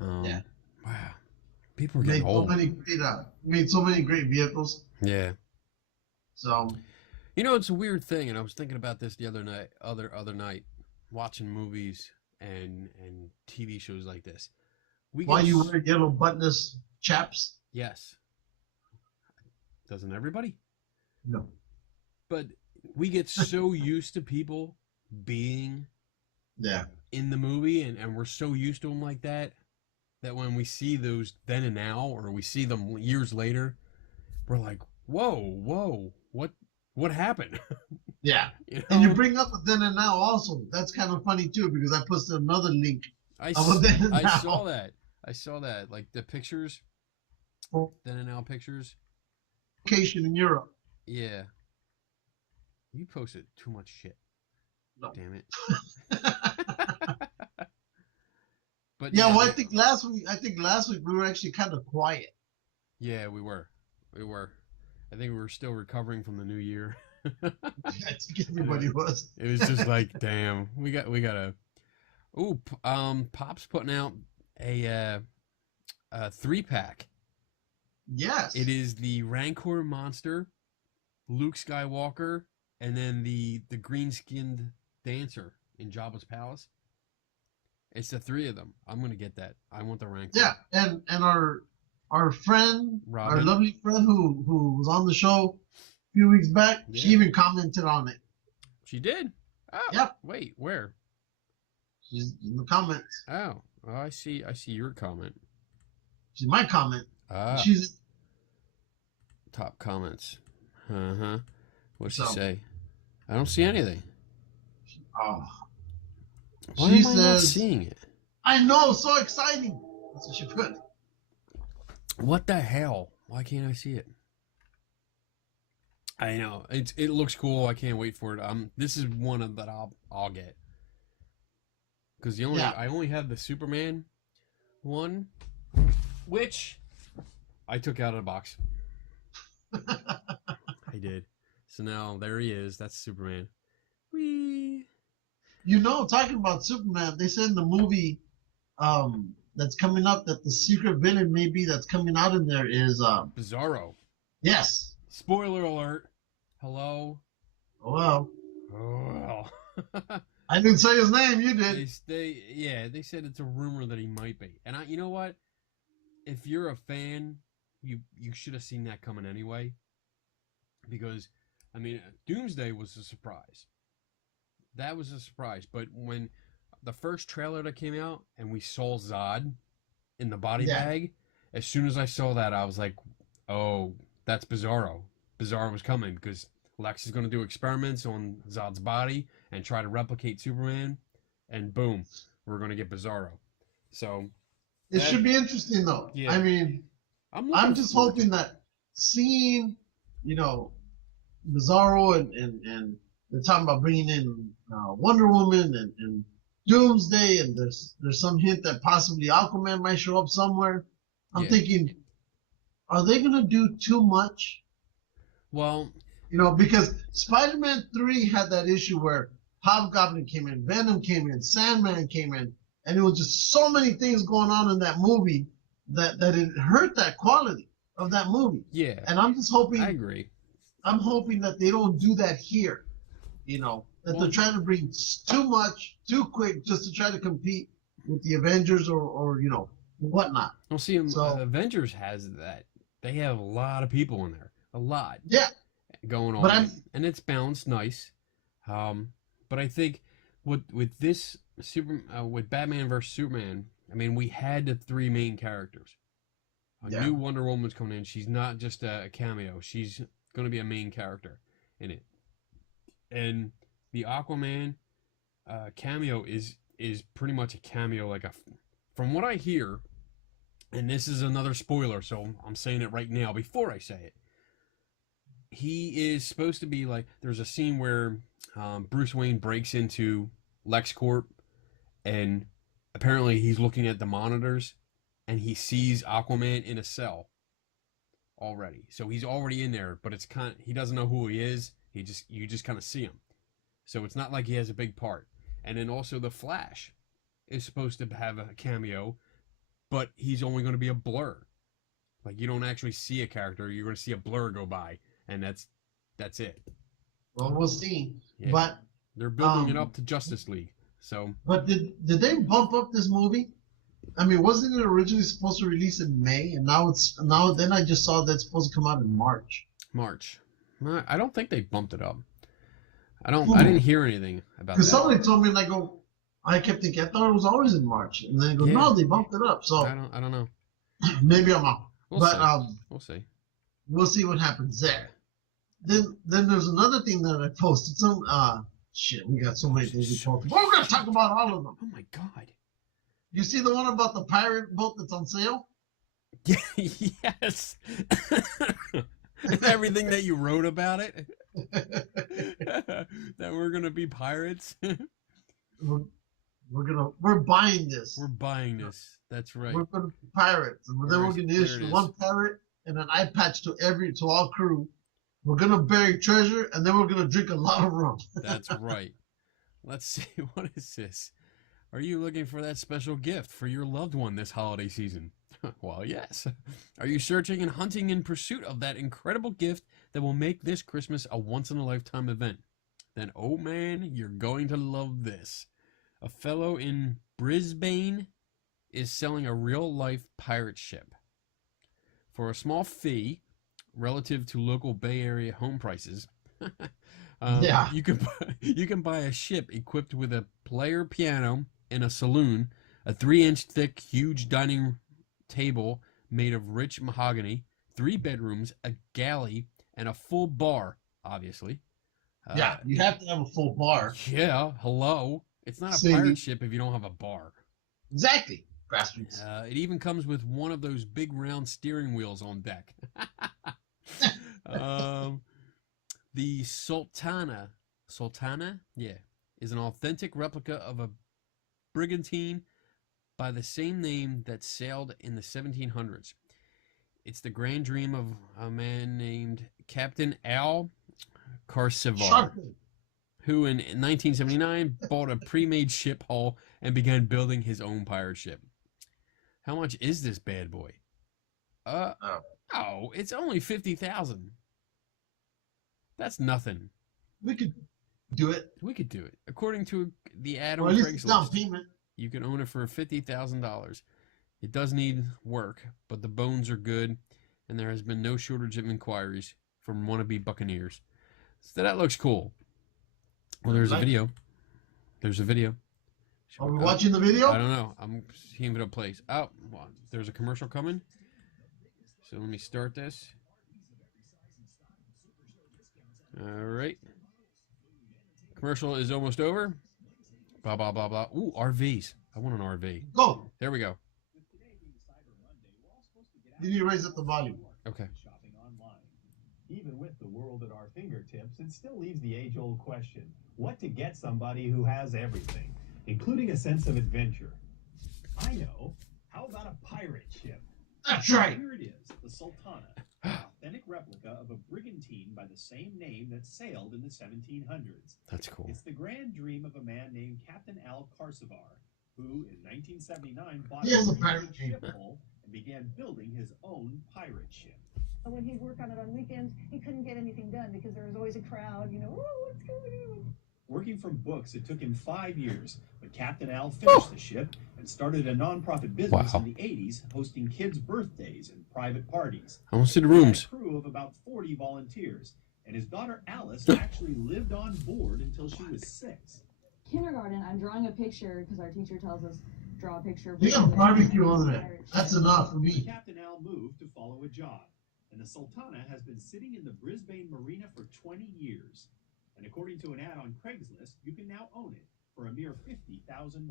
Yeah. Wow. People are getting old. Made so many great vehicles. Yeah. So. You know, it's a weird thing, and I was thinking about this the other night, watching movies and TV shows like this. Why you wear yellow buttonless chaps? Yes. Doesn't everybody? No. But we get so used to people being in the movie, and we're so used to them like that when we see those then and now, or we see them years later, we're like, whoa, what happened? Yeah. You know? And you bring up a then and now also. That's kind of funny too, because I posted another link. I saw that, like the pictures, then and now pictures. Vacation in Europe. Yeah. You posted too much shit. No. Damn it. But yeah, well, I think last week we were actually kind of quiet. Yeah, we were. I think we were still recovering from the new year. I think everybody was. It was just like, damn, we gotta. Ooh, Pop's putting out a 3-pack. Yes. It is the Rancor monster, Luke Skywalker, and then the green-skinned dancer in Jabba's palace. It's the 3 of them. I'm gonna get that. I want the Rancor. Yeah, and our friend, Robin. our lovely friend who was on the show a few weeks back, she even commented on it. She did? Oh, yep. Wait, where? She's in the comments. Oh, I see your comment. She's my comment. Ah. She's top comments. What'd she say? I don't see anything. Oh. Why am I not seeing it? I know, so exciting. That's what she put. What the hell? Why can't I see it? I know it looks cool. I can't wait for it. This is one of that I'll get, because I only have the Superman one, which I took out of the box. I did. So now there he is. That's Superman. Whee! You know, talking about Superman, they said in the movie that's coming up that the secret villain maybe that's coming out in there is Bizarro. Yes. Spoiler alert. Hello. Oh well. Oh well. I didn't say his name. You did. They said it's a rumor that he might be. And you know what? If you're a fan, you should have seen that coming anyway. Because, I mean, Doomsday was a surprise. That was a surprise. But when the first trailer that came out and we saw Zod in the body bag, as soon as I saw that, I was like, oh, that's Bizarro. Bizarro was coming because Lex is going to do experiments on Zod's body and try to replicate Superman, and boom, we're going to get Bizarro. So it should be interesting, though. Yeah. I mean, I'm just hoping that seeing, Bizarro and they're talking about bringing in Wonder Woman and Doomsday, and there's some hint that possibly Aquaman might show up somewhere. I'm thinking, are they going to do too much? Well, because Spider-Man 3 had that issue where Hobgoblin came in, Venom came in, Sandman came in, and it was just so many things going on in that movie that it hurt that quality of that movie. Yeah. And I'm just hoping. I agree. I'm hoping that they don't do that here. That they're trying to bring too much, too quick, just to try to compete with the Avengers or whatnot. Well, see, Avengers has that. They have a lot of people in there. A lot. Yeah. going But on, and it's balanced nice. But I think with this with Batman versus Superman, I mean, we had the three main characters. A new Wonder Woman's coming in. She's not just a cameo. She's going to be a main character in it. And the Aquaman cameo is pretty much a cameo, like from what I hear, and this is another spoiler, so I'm saying it right now before I say it. He is supposed to be like, there's a scene where Bruce Wayne breaks into LexCorp, and apparently he's looking at the monitors, and he sees Aquaman in a cell already. So he's already in there, but he doesn't know who he is. You just kind of see him. So it's not like he has a big part. And then also the Flash is supposed to have a cameo, but he's only going to be a blur. Like, you don't actually see a character. You're going to see a blur go by, and that's it. Well, we'll see. Yeah. But they're building it up to Justice League. So. But did they bump up this movie? I mean, wasn't it originally supposed to release in May, and then I just saw that it's supposed to come out in March. I don't think they bumped it up. I didn't hear anything about that. Because somebody told me, and I kept thinking, I thought it was always in March, and then no, they bumped it up. So I don't know. Maybe I'm wrong. We'll see. We'll see what happens there. Then there's another thing that I posted. We got so many things we posted. We're gonna talk about all of them. Oh my god. You see the one about the pirate boat that's on sale? Yes. Everything that you wrote about it. That we're gonna be pirates. We're buying this. We're buying this. That's right. We're gonna be pirates, and then we're gonna issue one pirate and an eye patch to all crew. We're gonna bury treasure, and then we're gonna drink a lot of rum. That's right. Let's see. What is this? Are you looking for that special gift for your loved one this holiday season? Well, yes. Are you searching and hunting in pursuit of that incredible gift that will make this Christmas a once-in-a-lifetime event? Then, oh man, you're going to love this. A fellow in Brisbane is selling a real-life pirate ship. For a small fee, relative to local Bay Area home prices, you can buy a ship equipped with a player piano in a saloon, a 3-inch thick, huge dining table made of rich mahogany, 3 bedrooms, a galley, and a full bar, obviously. You have to have a full bar. Yeah, hello. It's not a pirate ship if you don't have a bar. Exactly, bastards. It even comes with one of those big round steering wheels on deck. The Sultana, is an authentic replica of a brigantine by the same name that sailed in the 1700s. It's the grand dream of a man named Captain Al Carcevar, who in 1979 bought a pre-made ship hull and began building his own pirate ship. How much is this bad boy? It's only $50,000. That's nothing. We could do it. According to the ad on Craigslist, you can own it for $50,000. It does need work, but the bones are good, and there has been no shortage of inquiries from wannabe buccaneers. So that looks cool. Well, there's a video. Are we watching the video? I don't know. I'm seeing it up place. Oh, well, there's a commercial coming. So let me start this. All right. Commercial is almost over. Blah, blah, blah, blah. Ooh, RVs. I want an RV. Go. There we go. You need to raise up the volume. Okay. Even with the world at our fingertips, it still leaves the age-old question, what to get somebody who has everything, including a sense of adventure? I know. How about a pirate ship? That's right. Here it is, the Sultana, an authentic replica of a brigantine by the same name that sailed in the 1700s. That's cool. It's the grand dream of a man named Captain Al Carcevar, who in 1979 bought a pirate ship hull and began building his own pirate ship. When he'd work on it on weekends, he couldn't get anything done because there was always a crowd, oh, what's going on? Working from books, it took him 5 years, but Captain Al finished the ship and started a non-profit business in the 80s, hosting kids' birthdays and private parties. I want to see the rooms. A crew of about 40 volunteers, and his daughter Alice actually lived on board until she was 6. Kindergarten, I'm drawing a picture because our teacher tells us draw a picture. You got a barbecue on there. That's enough for me. Captain Al moved to follow a job, and the Sultana has been sitting in the Brisbane Marina for 20 years. And according to an ad on Craigslist, you can now own it for a mere $50,000.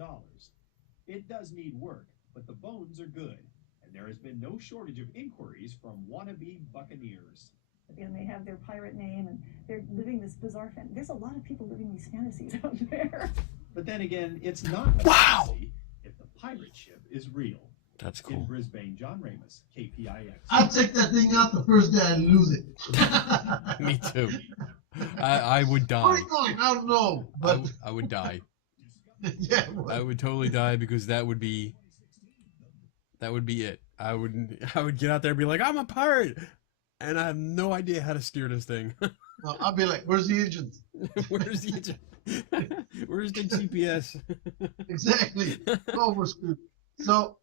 It does need work, but the bones are good, and there has been no shortage of inquiries from wannabe buccaneers. And they have their pirate name, and they're living this bizarre fantasy. There's a lot of people living these fantasies out there. But then again, it's not a fantasy if the pirate ship is real. That's In cool. Brisbane, John Ramus, KPIX. I'd take that thing out the first day I'd lose it. Me too. I would Where die. are you going? I don't know. But I would die. yeah, I would totally die because that would be it. I would get out there and be like, I'm a pirate, and I have no idea how to steer this thing. no, I'll be like, where's the engine? Where's the where's the GPS? Exactly. Oh, we're screwed. So,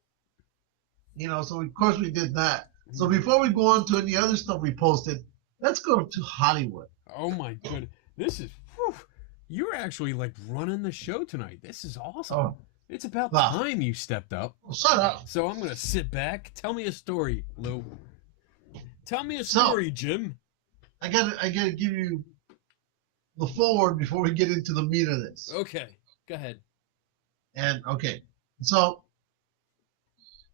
so of course we did that. So before we go on to any other stuff we posted, let's go to Hollywood. Oh my goodness, this is. Whew, you're actually like running the show tonight. This is awesome. Oh, It's about wow. time you stepped up. Shut up. So I'm gonna sit back. Tell me a story, Lou. Tell me a So- story, Jim. I gotta give you the forward before we get into the meat of this. Okay, go ahead. And okay, so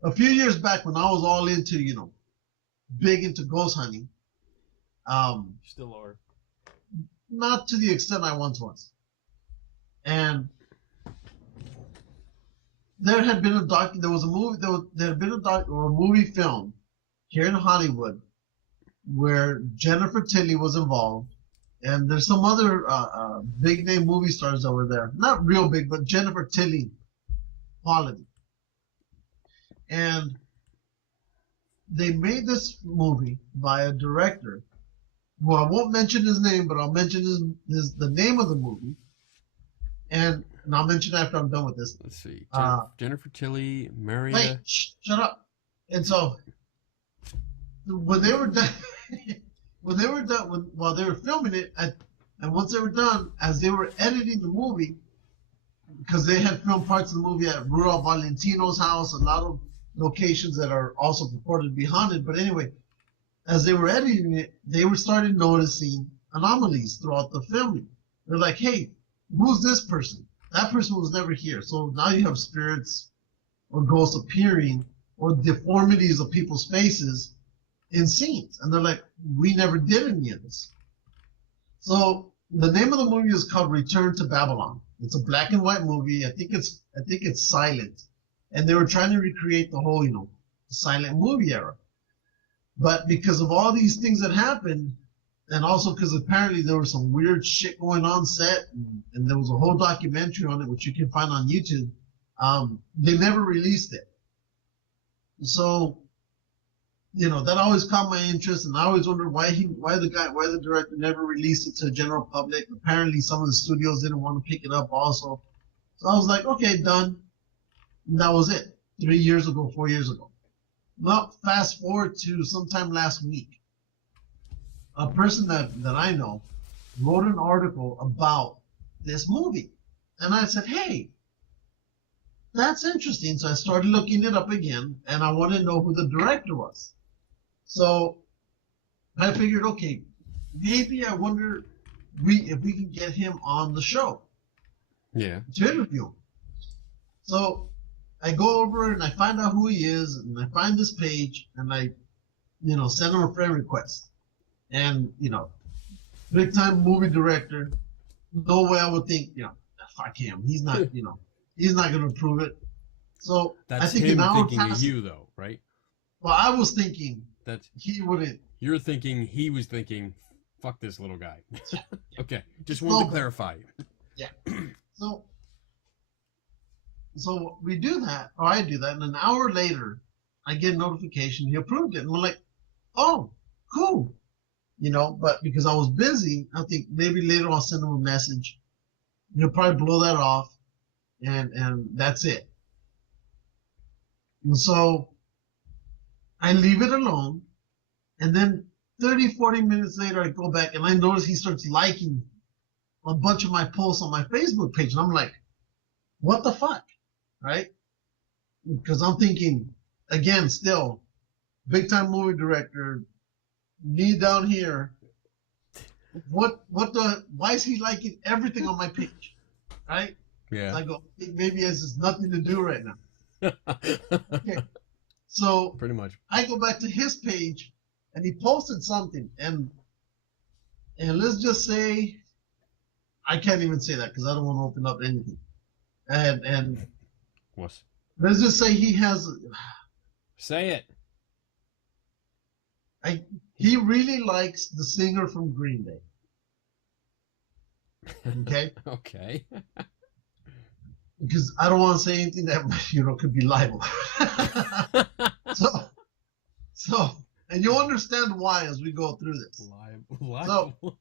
a few years back when I was all into, big into ghost hunting, Still are. not to the extent I once was. And there had been there was a movie, there had been a movie film here in Hollywood where Jennifer Tilly was involved, and there's some other big name movie stars that were there. Not real big, but Jennifer Tilly quality. And they made this movie by a director who I won't mention his name, but I'll mention the name of the movie. And I'll mention after I'm done with this. Let's see. Jennifer Tilly, Maria. Wait, shut up. And so when they were done, while they were filming it, and once they were done, as they were editing the movie, because they had filmed parts of the movie at Rudolph Valentino's house, a lot of locations that are also purported to be haunted. But anyway, as they were editing it, they were starting noticing anomalies throughout the filming. They're like, hey, who's this person? That person was never here. So now you have spirits or ghosts appearing or deformities of people's faces in scenes. And they're like, we never did any of this. So the name of the movie is called Return to Babylon. It's a black and white movie. I think it's silent. And they were trying to recreate the whole, silent movie era. But because of all these things that happened, and also because apparently there was some weird shit going on set, and there was a whole documentary on it, which you can find on YouTube, they never released it. So, that always caught my interest, and I always wondered why the director never released it to the general public. Apparently some of the studios didn't want to pick it up also. So I was like, okay, done. And that was it. 4 years ago. Well, fast forward to sometime last week. A person that I know wrote an article about this movie. And I said, hey, that's interesting. So I started looking it up again, and I wanted to know who the director was. So I figured, okay, maybe I wonder if we can get him on the show. Yeah. To interview him. So I go over and I find out who he is, and I find this page, and I, send him a friend request. And, big time movie director. No way I would think, fuck him. He's not, he's not going to approve it. So That's I think him an hour thinking of passed. you, though, right? Well, I was thinking That's he wouldn't. You're thinking he was thinking, fuck this little guy. Okay, just wanted to clarify. Yeah. So we do that, or I do that, and an hour later, I get a notification he approved it, and we're like, oh, cool. But because I was busy, I think maybe later I'll send him a message. He'll probably blow that off, and that's it. And so I leave it alone, and then 30, 40 minutes later, I go back and I notice he starts liking a bunch of my posts on my Facebook page. And I'm like, what the fuck? Right? Because I'm thinking, again, still, big time movie director, me down here. Why is he liking everything on my page? Right? Yeah. I go, maybe it has nothing to do right now. Okay. So Pretty much. I go back to his page and he posted something and let's just say, I can't even say that because I don't want to open up anything. And What's? let's just say he has, Say it. he really likes the singer from Green Day. Okay? Okay. Because I don't want to say anything that, could be libel. So, and you'll understand why as we go through this. Liable.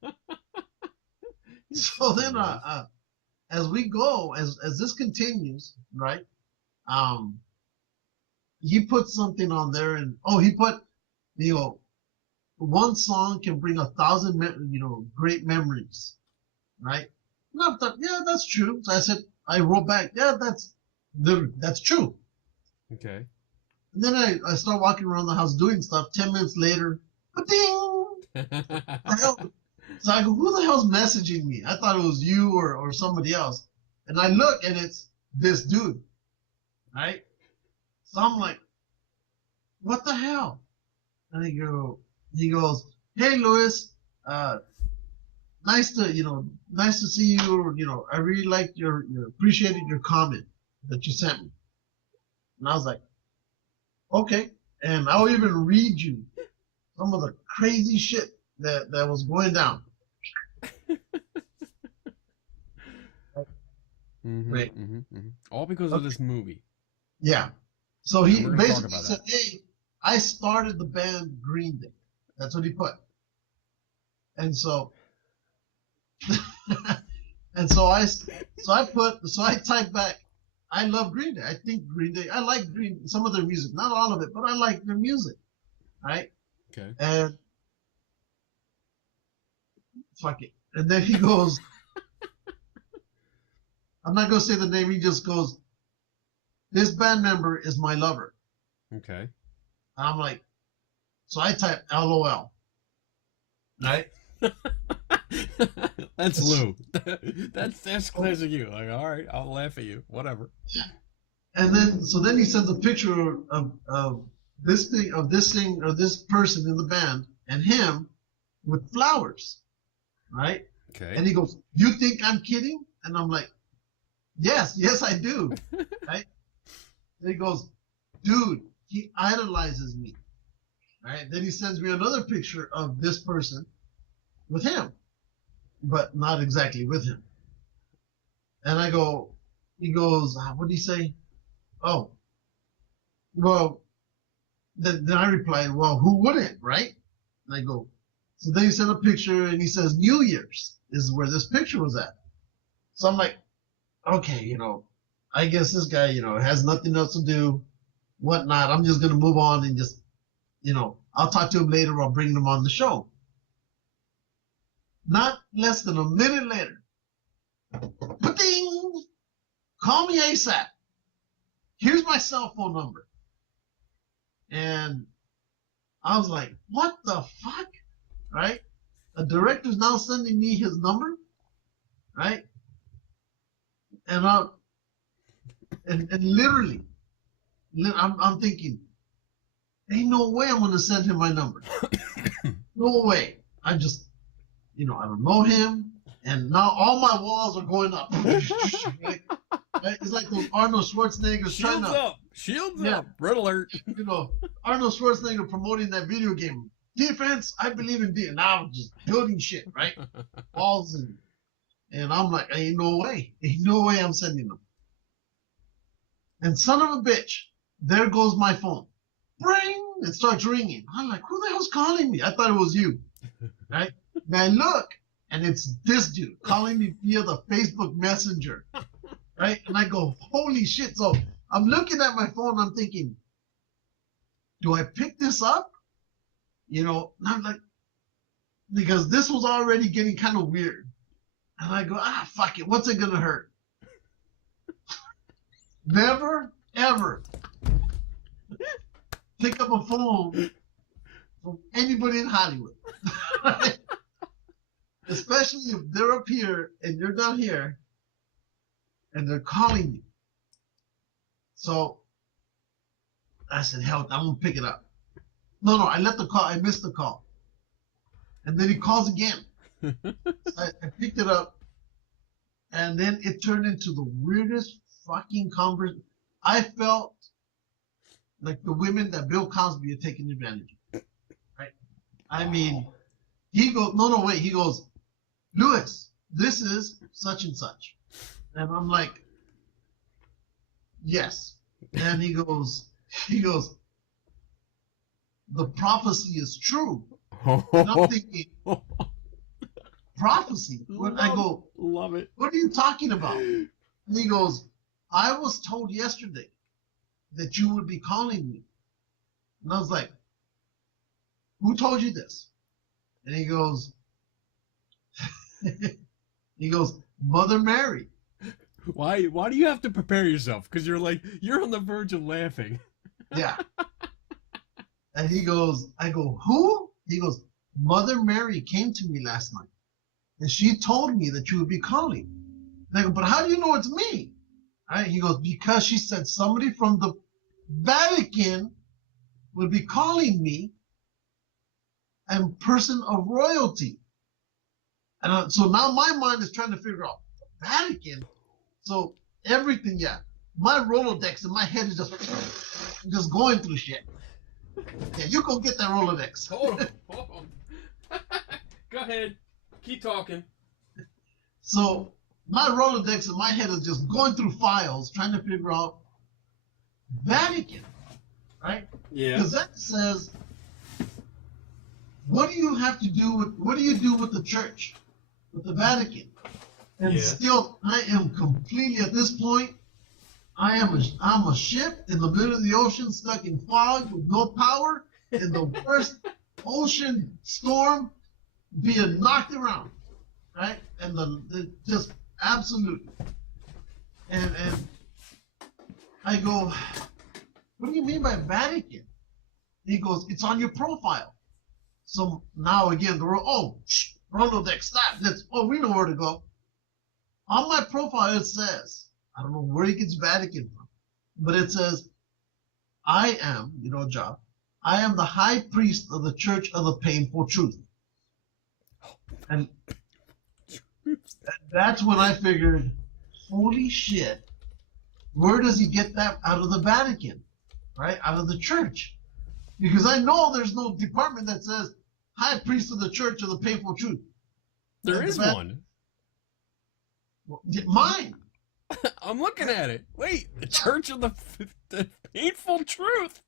So then, as we go, as this continues, right? He put something on there, and he put, one song can bring 1,000, great memories, right? And I thought, yeah, that's true. So I wrote back, yeah, that's true. Okay. And then I start walking around the house doing stuff. 10 minutes later, ding! So I go, who the hell's messaging me? I thought it was you or somebody else. And I look and it's this dude, right? So I'm like, what the hell? And he goes, hey, Louis, nice to see you. I really liked appreciated your comment that you sent me. And I was like, okay. And I'll even read you some of the crazy shit that was going down. Wait. All because of this movie. Yeah. So he We're gonna basically talk about said, hey, I started the band Green Day. That's what he put. And so I typed back, I love Green Day. I think Green Day, I like some of their music, not all of it, but I like their music. Right? Okay. And fuck it. And then he goes, I'm not going to say the name. He just goes, this band member is my lover. Okay. And I'm like, so I type LOL. Right? That's Lou. That's classic you. Like, all right, I'll laugh at you. Whatever. And then he sends a picture of this person in the band and him with flowers. Right? Okay. And he goes, you think I'm kidding? And I'm like, yes, I do. Right? And he goes, dude, he idolizes me. Right? Then he sends me another picture of this person with him, but not exactly with him. And he goes, what did he say? Oh, well, then I replied, well, who wouldn't, right? And I go, so then he sent a picture and he says, New Year's is where this picture was at. So I'm like, okay, I guess this guy, has nothing else to do, whatnot. I'm just going to move on and just, I'll talk to him later or I'll bring him on the show. Not less than a minute later, ba-ding! Call me ASAP. Here's my cell phone number. And I was like, what the fuck? Right? A director's now sending me his number, right? And literally, I'm thinking, ain't no way I'm gonna send him my number. No way. I just, I don't know him, and now all my walls are going up. Right? It's like those Arnold Schwarzenegger trying to Shields up. Red alert. Arnold Schwarzenegger promoting that video game. Defense, I believe in defense. Now I'm just building shit, right? Walls and I'm like, ain't no way I'm sending them. And son of a bitch, there goes my phone. Ring! It starts ringing. I'm like, who the hell's calling me? I thought it was you, right? And I look, and it's this dude calling me via the Facebook Messenger, right? And I go, holy shit. So I'm looking at my phone, I'm thinking, do I pick this up? And I'm like, because this was already getting kind of weird. And I go, fuck it. What's it going to hurt? Never, ever pick up a phone from anybody in Hollywood. Especially if they're up here and you're down here and they're calling you. So I said, hell, I'm going to pick it up. No, I missed the call. And then he calls again. I picked it up, and then it turned into the weirdest fucking conversation. I felt like the women that Bill Cosby had taken advantage of. Right? I mean, he goes, no, wait. He goes, Lewis, this is such and such. And I'm like, yes. And he goes, the prophecy is true. And I'm thinking, prophecy? I go, love it. What are you talking about? And he goes, I was told yesterday that you would be calling me. And I was like, who told you this? And he goes, Mother Mary. Why do you have to prepare yourself? Because you're on the verge of laughing. Yeah. And he goes, I go, who? He goes, Mother Mary came to me last night, and she told me that you would be calling. And I go, but how do you know it's me? Right? He goes, because she said somebody from the Vatican would be calling me, and person of royalty. And so now my mind is trying to figure out the Vatican. So everything, yeah. My Rolodex in my head is just going through shit. Yeah, you go get that Rolodex. Hold on. Go ahead. Keep talking. So my Rolodex in my head is just going through files, trying to figure out Vatican, right? Yeah. Because that says, what do you do with the church, with the Vatican? And still, I am completely, at this point, I'm a ship in the middle of the ocean, stuck in fog with no power, in the worst ocean storm, being knocked around, right? And the just absolutely. And I go, what do you mean by Vatican? He goes, it's on your profile. So now again, Rolodex, stop. We know where to go. On my profile, it says, I don't know where he gets Vatican from, but it says, I am, job, I am the high priest of the Church of the Painful Truth. And that's when I figured, holy shit, where does he get that out of the Vatican, right? Out of the church. Because I know there's no department that says, high priest of the Church of the Painful Truth. There is one. Mine. I'm looking at it. Wait, the Church of the Painful Truth.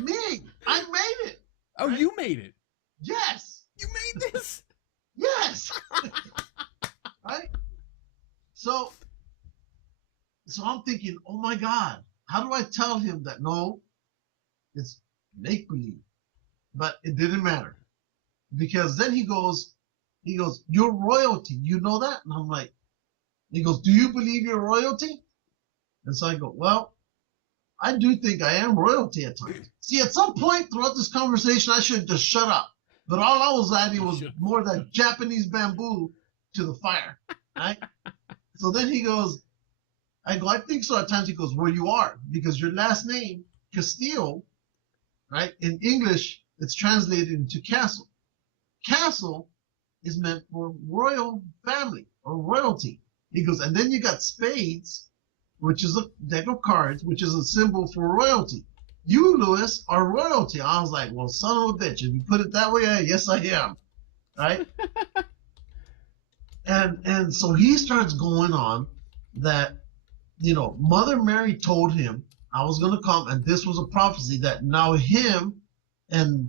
Me. I made it. Oh, right? You made it. Yes. You made this. Yes. Right? So I'm thinking, oh my God, how do I tell him that no, it's make believe? But it didn't matter. Because then he goes, you're royalty. You know that? And I'm like, he goes, do you believe you're royalty? And so I go, well, I do think I am royalty at times. See, at some point throughout this conversation, I should just shut up. But all I was adding was more that Japanese bamboo to the fire, right? So then he goes, I think so at times. He goes, well, you are, because your last name, Castillo, right? In English, it's translated into castle. Castle is meant for royal family or royalty. He goes, and then you got spades, which is a deck of cards, which is a symbol for royalty. You, Lewis, are royalty. I was like, well, son of a bitch. If you put it that way, yes, I am. Right? And so he starts going on that, Mother Mary told him I was going to come, and this was a prophecy that now him and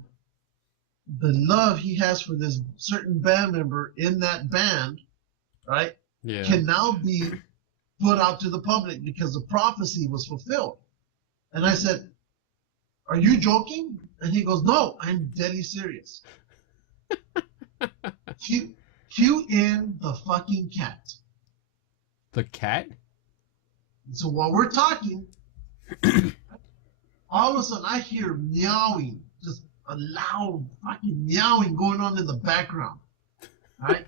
the love he has for this certain band member in that band, right, can now be put out to the public because the prophecy was fulfilled. And I said, are you joking? And he goes, no, I'm deadly serious. Cue in the fucking cat. The cat? So while we're talking, all of a sudden I hear meowing, just a loud fucking meowing going on in the background. Right?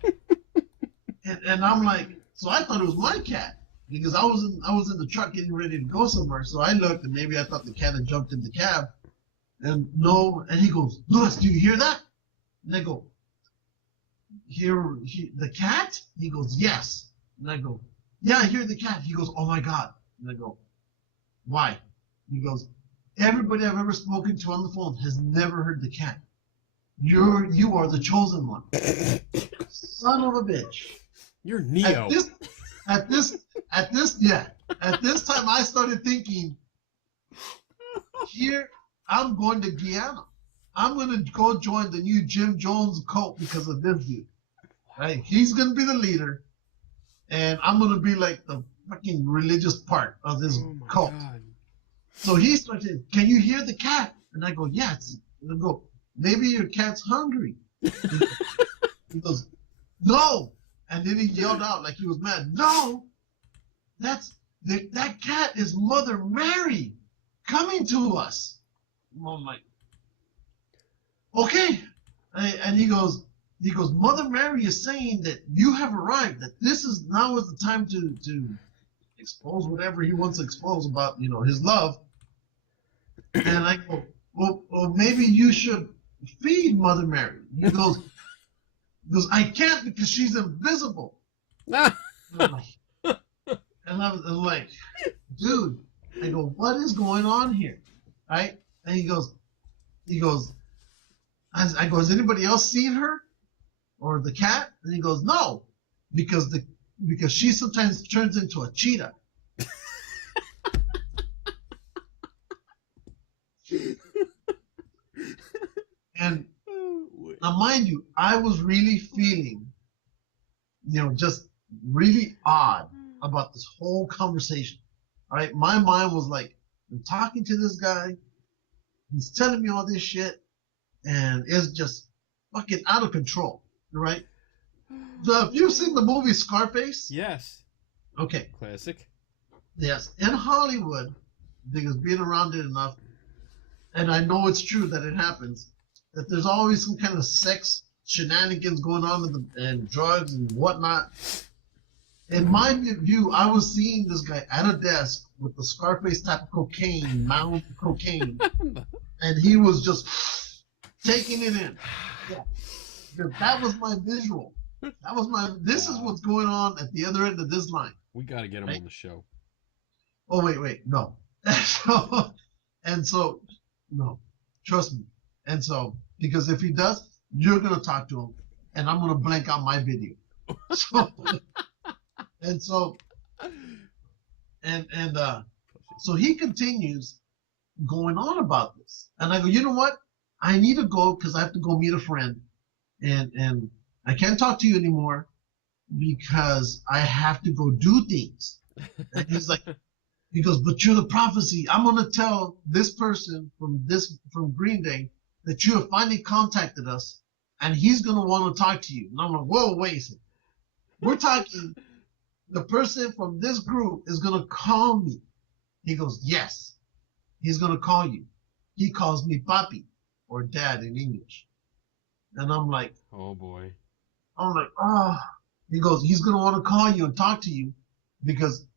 and I'm like, so I thought it was my cat because I was in the truck getting ready to go somewhere. So I looked and maybe I thought the cat had jumped in the cab. And no, and he goes, Louis, do you hear that? And I go, the cat? He goes, yes. And I go, yeah, I hear the cat. He goes, oh my God. And I go, why? He goes, everybody I've ever spoken to on the phone has never heard the cat. You are the chosen one. Son of a bitch. You're Neo. At this time I started thinking, here, I'm going to Guyana. I'm going to go join the new Jim Jones cult because of this dude. Right? He's going to be the leader, and I'm going to be like the fucking religious part of this cult. God. So he started, can you hear the cat? And I go, yes. And I go, maybe your cat's hungry. He goes, no. And then he yelled out like he was mad. No, that cat is Mother Mary coming to us. I'm like, okay. And he goes, Mother Mary is saying that you have arrived, that now is the time to expose whatever he wants to expose about, his love. And I go, well, maybe you should feed Mother Mary. He goes, I can't because she's invisible. And I'm like, dude, I go, what is going on here? Right? And he goes, I go, has anybody else seen her or the cat? And he goes, no, because she sometimes turns into a cheetah. And now, mind you, I was really feeling, just really odd about this whole conversation. All right, my mind was like, I'm talking to this guy. He's telling me all this shit, and it's just fucking out of control, right? So, have you seen the movie Scarface? Yes. Okay. Classic. Yes. In Hollywood, because being around it enough, and I know it's true that it happens, that there's always some kind of sex shenanigans going on and drugs and whatnot. In my view, I was seeing this guy at a desk with the Scarface type of cocaine, Mount cocaine, and he was just taking it in. Yeah. That was my visual. This is what's going on at the other end of this line. We got to get him on the show. Oh, wait, no. No, trust me. And so, because if he does, you're going to talk to him, and I'm going to blank out my video. So he continues going on about this. And I go, you know what? I need to go because I have to go meet a friend. And I can't talk to you anymore because I have to go do things. And he goes, but you're the prophecy. I'm going to tell this person from Green Day that you have finally contacted us, and he's going to want to talk to you. And I'm like, whoa, wait a second. We're talking, the person from this group is going to call me. He goes, yes, he's going to call you. He calls me papi, or dad in English. And I'm like, oh boy. I'm like, oh. He goes, he's going to want to call you and talk to you because,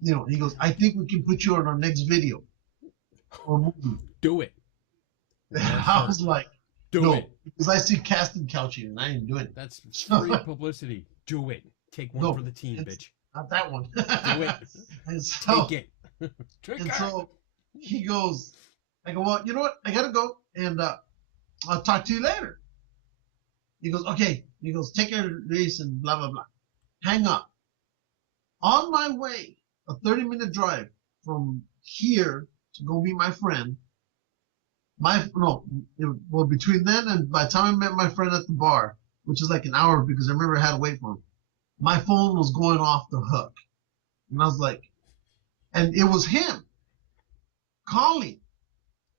he goes, I think we can put you on our next video or movie. Do it. I was like, do it. Because I see casting couch here and I ain't doing it. That's free publicity. Do it. Take one for the team, bitch. Not that one. Do it. And so, take it. So he goes, I go, well, you know what? I got to go and I'll talk to you later. He goes, okay. He goes, take care of this and blah, blah, blah. Hang up. On my way, a 30-minute drive from here to go meet my friend. Between then and by the time I met my friend at the bar, which is like an hour because I remember I had to wait for him, my phone was going off the hook. And I was like, and it was him calling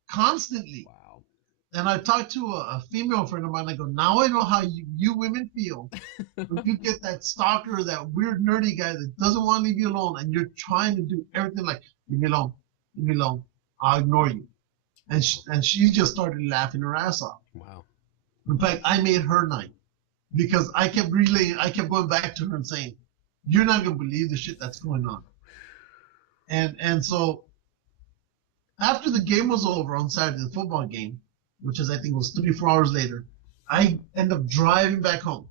constantly. Wow. And I talked to a female friend of mine. I go, now I know how you women feel when you get that stalker, that weird nerdy guy that doesn't want to leave you alone, and you're trying to do everything like, leave me alone, leave me alone, I'll ignore you. And she just started laughing her ass off. Wow. In fact, I made her night because I kept going back to her and saying, you're not going to believe the shit that's going on. And so after the game was over on Saturday, the football game, which is, I think, was 3-4 hours later, I end up driving back home.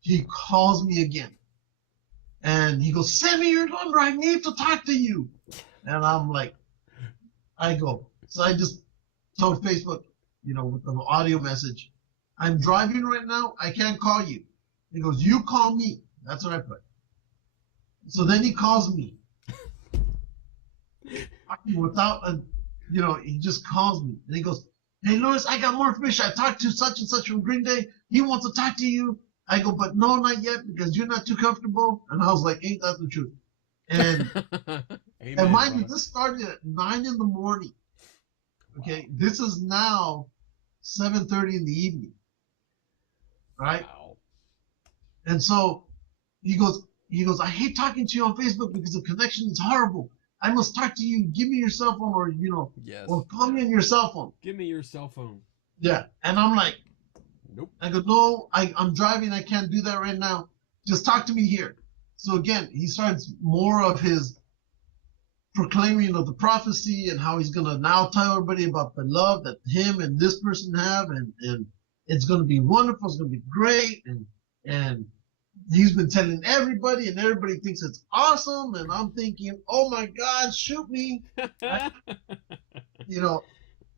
He calls me again. And he goes, send me your number. I need to talk to you. And I'm like, so I just told Facebook, with the audio message, I'm driving right now. I can't call you. He goes, you call me. That's what I put. So then he calls me. Without he just calls me. And he goes, hey, Louis, I got more information. I talked to such and such from Green Day. He wants to talk to you. I go, but no, not yet, because you're not too comfortable. And I was like, ain't that the truth? And, Amen, and mind you, brother. this started at 9 in the morning. Okay, this is now 7:30 in the evening. Right? Wow. And so he goes, I hate talking to you on Facebook because the connection is horrible. I must talk to you. Give me your cell phone, or Yes. or call me on your cell phone. Give me your cell phone. Yeah. And I'm like, Nope. I go, no, I'm driving. I can't do that right now. Just talk to me here. So again, he starts more of his proclaiming of the prophecy and how he's going to now tell everybody about the love that him and this person have. And it's going to be wonderful. It's going to be great. And he's been telling everybody, and everybody thinks it's awesome. And I'm thinking, oh my God, shoot me. And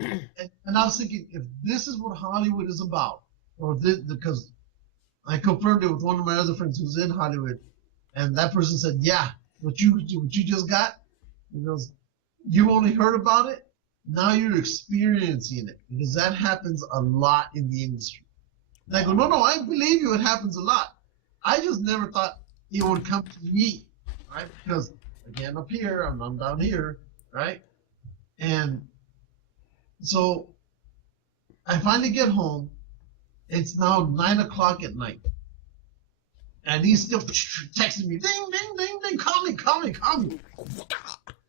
I was thinking, if this is what Hollywood is about, or this, because I confirmed it with one of my other friends who's in Hollywood, and that person said, yeah, what you just got, he goes, you only heard about it, now you're experiencing it, because that happens a lot in the industry. And I go, no, I believe you, it happens a lot. I just never thought it would come to me, right? Because, again, up here, I'm down here, right? And so I finally get home. It's now 9 o'clock at night. And he's still texting me, ding, ding, ding, ding, call me.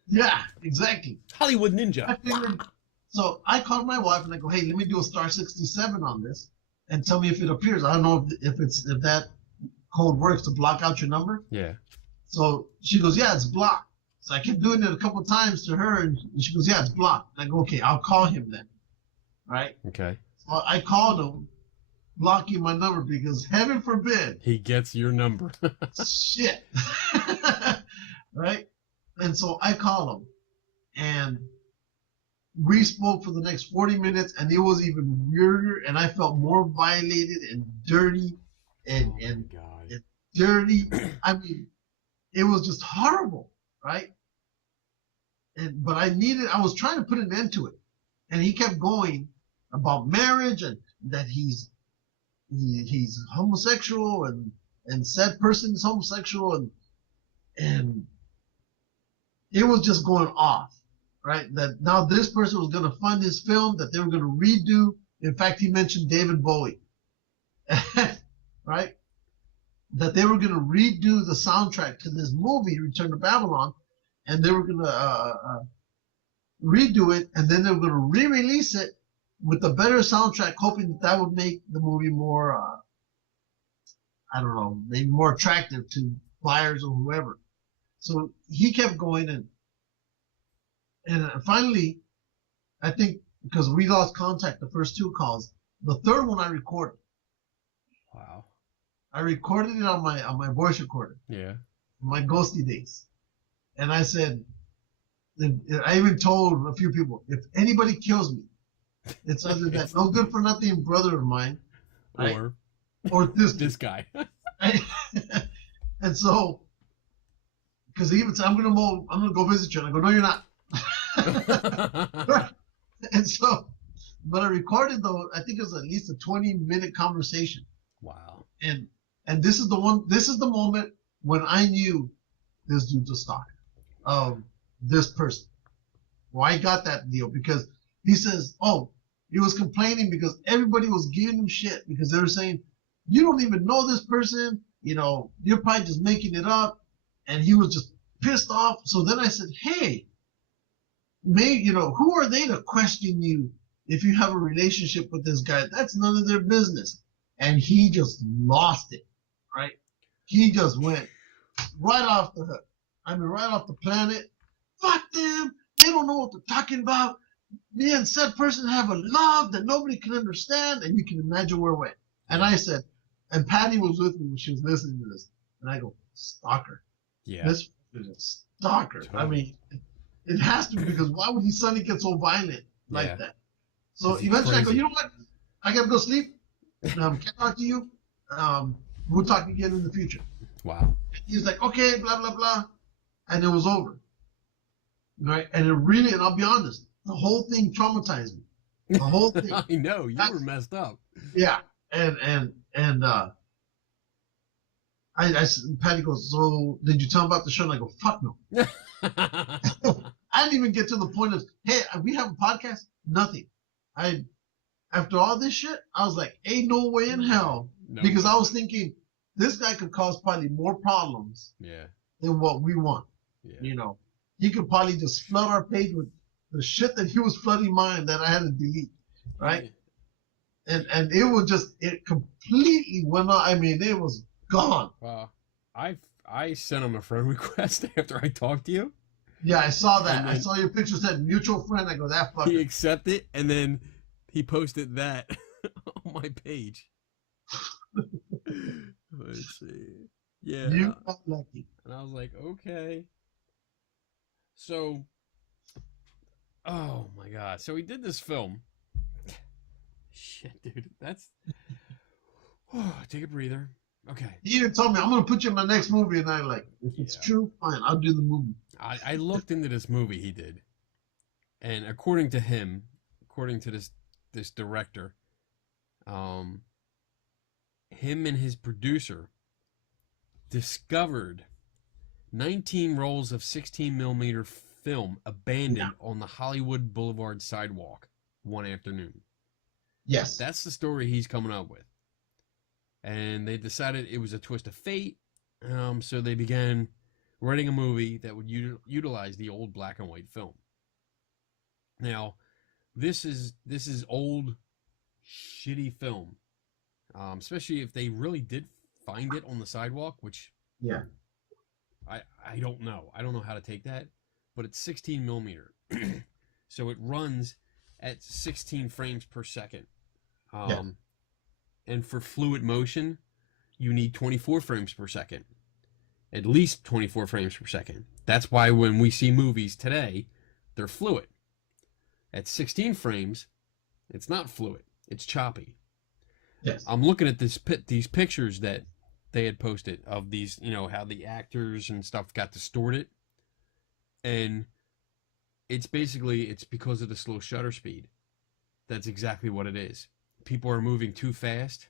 Yeah, exactly. Hollywood Ninja. I figured, so I called my wife and I go, hey, let me do a star 67 on this and tell me if it appears. I don't know if that code works to block out your number. Yeah. So she goes, yeah, it's blocked. So I kept doing it a couple of times to her, and she goes, yeah, it's blocked. And I go, okay, I'll call him then. Right? Okay. So I called him, blocking my number, because heaven forbid. He gets your number. Shit. Right? And so I called him, and we spoke for the next 40 minutes, and it was even weirder, and I felt more violated and dirty and God. dirty. I mean, it was just horrible, right? But I was trying to put an end to it. And he kept going about marriage and that he's homosexual and said person is homosexual and it was just going off, right? That now this person was going to fund his film, that they were going to redo. In fact, he mentioned David Bowie, right? That they were going to redo the soundtrack to this movie, Return to Babylon, and they were going to redo it, and then they were going to re-release it with a better soundtrack, hoping that would make the movie more, I don't know, maybe more attractive to buyers or whoever. So he kept going, and finally, I think because we lost contact the first two calls, the third one I recorded. Wow. I recorded it on my voice recorder. Yeah. My ghosty days. And I said, I even told a few people, if anybody kills me, it's either that no good for nothing brother of mine, right? or this guy. Right? And so, because he even said, I'm gonna go visit you. And I go, no, you're not. Right? And so, but I recorded though, I think it was at least a 20-minute conversation. Wow. And this is the moment when I knew this dude's a stalker of this person. Well, I got that deal because he says, oh, he was complaining because everybody was giving him shit because they were saying, you don't even know this person, you know, you're probably just making it up. And he was just pissed off. So then I said, hey, you know, who are they to question you if you have a relationship with this guy? That's none of their business. And he just lost it, right? He just went right off the hook. I mean, right off the planet. Fuck them. They don't know what they're talking about. Me and said person have a love that nobody can understand. And you can imagine where we're at. And I said, and Patty was with me when she was listening to this. And I go, stalker. Yeah. This is a stalker. Totally. I mean, it has to be, because why would he suddenly get so violent like Yeah. that? So It's eventually I go, crazy. you know what? I got to go sleep. Can't talk to you. We'll talk again in the future. Wow. He's like, okay, blah, blah, blah. And it was over. Right? And it really, and I'll be honest, the whole thing traumatized me. The whole thing. I know, you were messed up. Yeah. And Patty goes, so did you tell him about the show? And I go, fuck no. I didn't even get to the point of, hey, we have a podcast? Nothing. After all this shit, I was like, ain't no way in hell. No. Because I was thinking, this guy could cause probably more problems Yeah. than what we want. Yeah. You know, he could probably just flood our page with the shit that he was flooding mine that I had to delete. Right? And it was just, it completely went on. I mean, it was gone. I sent him a friend request after I talked to you. Yeah, I saw that. And I then- saw your picture said mutual friend. I go, that fucker. He accepted, and then he posted that on my page. Let's see. Yeah. You got lucky. And I was like, okay. So, oh my God. So he did this film. Shit, dude. That's. Take a breather. Okay. He even told me, I'm going to put you in my next movie. And I'm like, if it's Yeah. true, fine. I'll do the movie. I looked into this movie he did. And according to him, according to this director, him and his producer discovered 19 rolls of 16 millimeter film abandoned on the Hollywood Boulevard sidewalk one afternoon. Yes. That's the story he's coming up with. And they decided it was a twist of fate. So they began writing a movie that would utilize the old black and white film. Now, this is old, shitty film. Especially if they really did find it on the sidewalk, which Yeah. I don't know. I don't know how to take that. But it's 16 millimeter. So it runs at 16 frames per second. Yes. And for fluid motion, you need 24 frames per second. At least 24 frames per second. That's why when we see movies today, they're fluid. At 16 frames, it's not fluid. It's choppy. Yes. I'm looking at these pictures that they had posted of these, you know, how the actors and stuff got distorted. And it's because of the slow shutter speed. That's exactly what it is. People are moving too fast,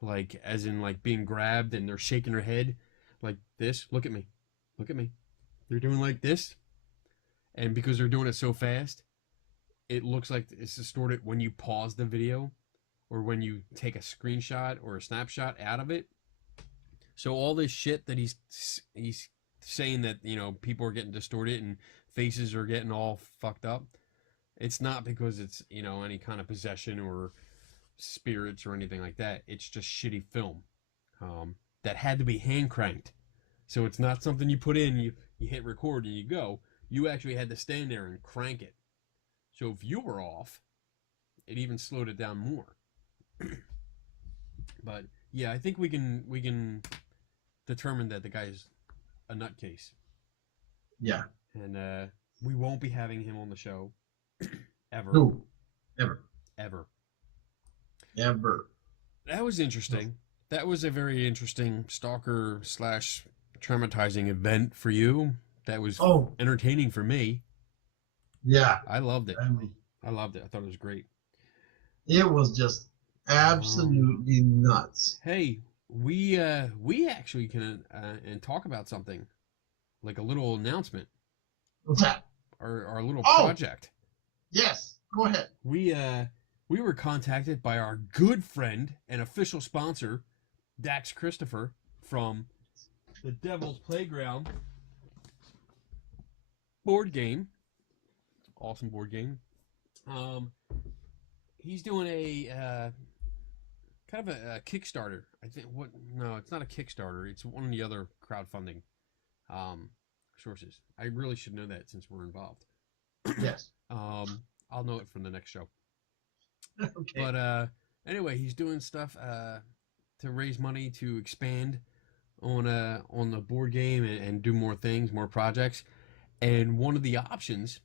like as in like being grabbed, and they're shaking their head like this. Look at me. Look at me. They're doing like this. And because they're doing it so fast, it looks like it's distorted when you pause the video or when you take a screenshot or a snapshot out of it. So all this shit that he's saying that, you know, people are getting distorted and faces are getting all fucked up, it's not because it's, you know, any kind of possession or spirits or anything like that. It's just shitty film that had to be hand cranked. So it's not something you put in, you hit record and you go. You actually had to stand there and crank it. So if you were off, it even slowed it down more. But yeah, I think we can determine that the guy's a nutcase. Yeah. And we won't be having him on the show ever. No. Ever. Ever. Ever. That was interesting. That was a very interesting stalker / traumatizing event for you. That was entertaining for me. Yeah. I loved it. I mean, I loved it. I thought it was great. it was just absolutely nuts. Hey, we actually can and talk about something, like a little announcement. What's that? Our little Oh! project. Yes. Go ahead. We we were contacted by our good friend and official sponsor, Dax Christopher from the Devil's Playground board game. Awesome board game. He's doing a kind of a Kickstarter. I think no, it's not a Kickstarter. It's one of the other crowdfunding sources. I really should know that since we're involved. Yes. I'll know it from the next show. Okay. But anyway, he's doing stuff to raise money to expand on the board game and do more things, more projects. And one of the options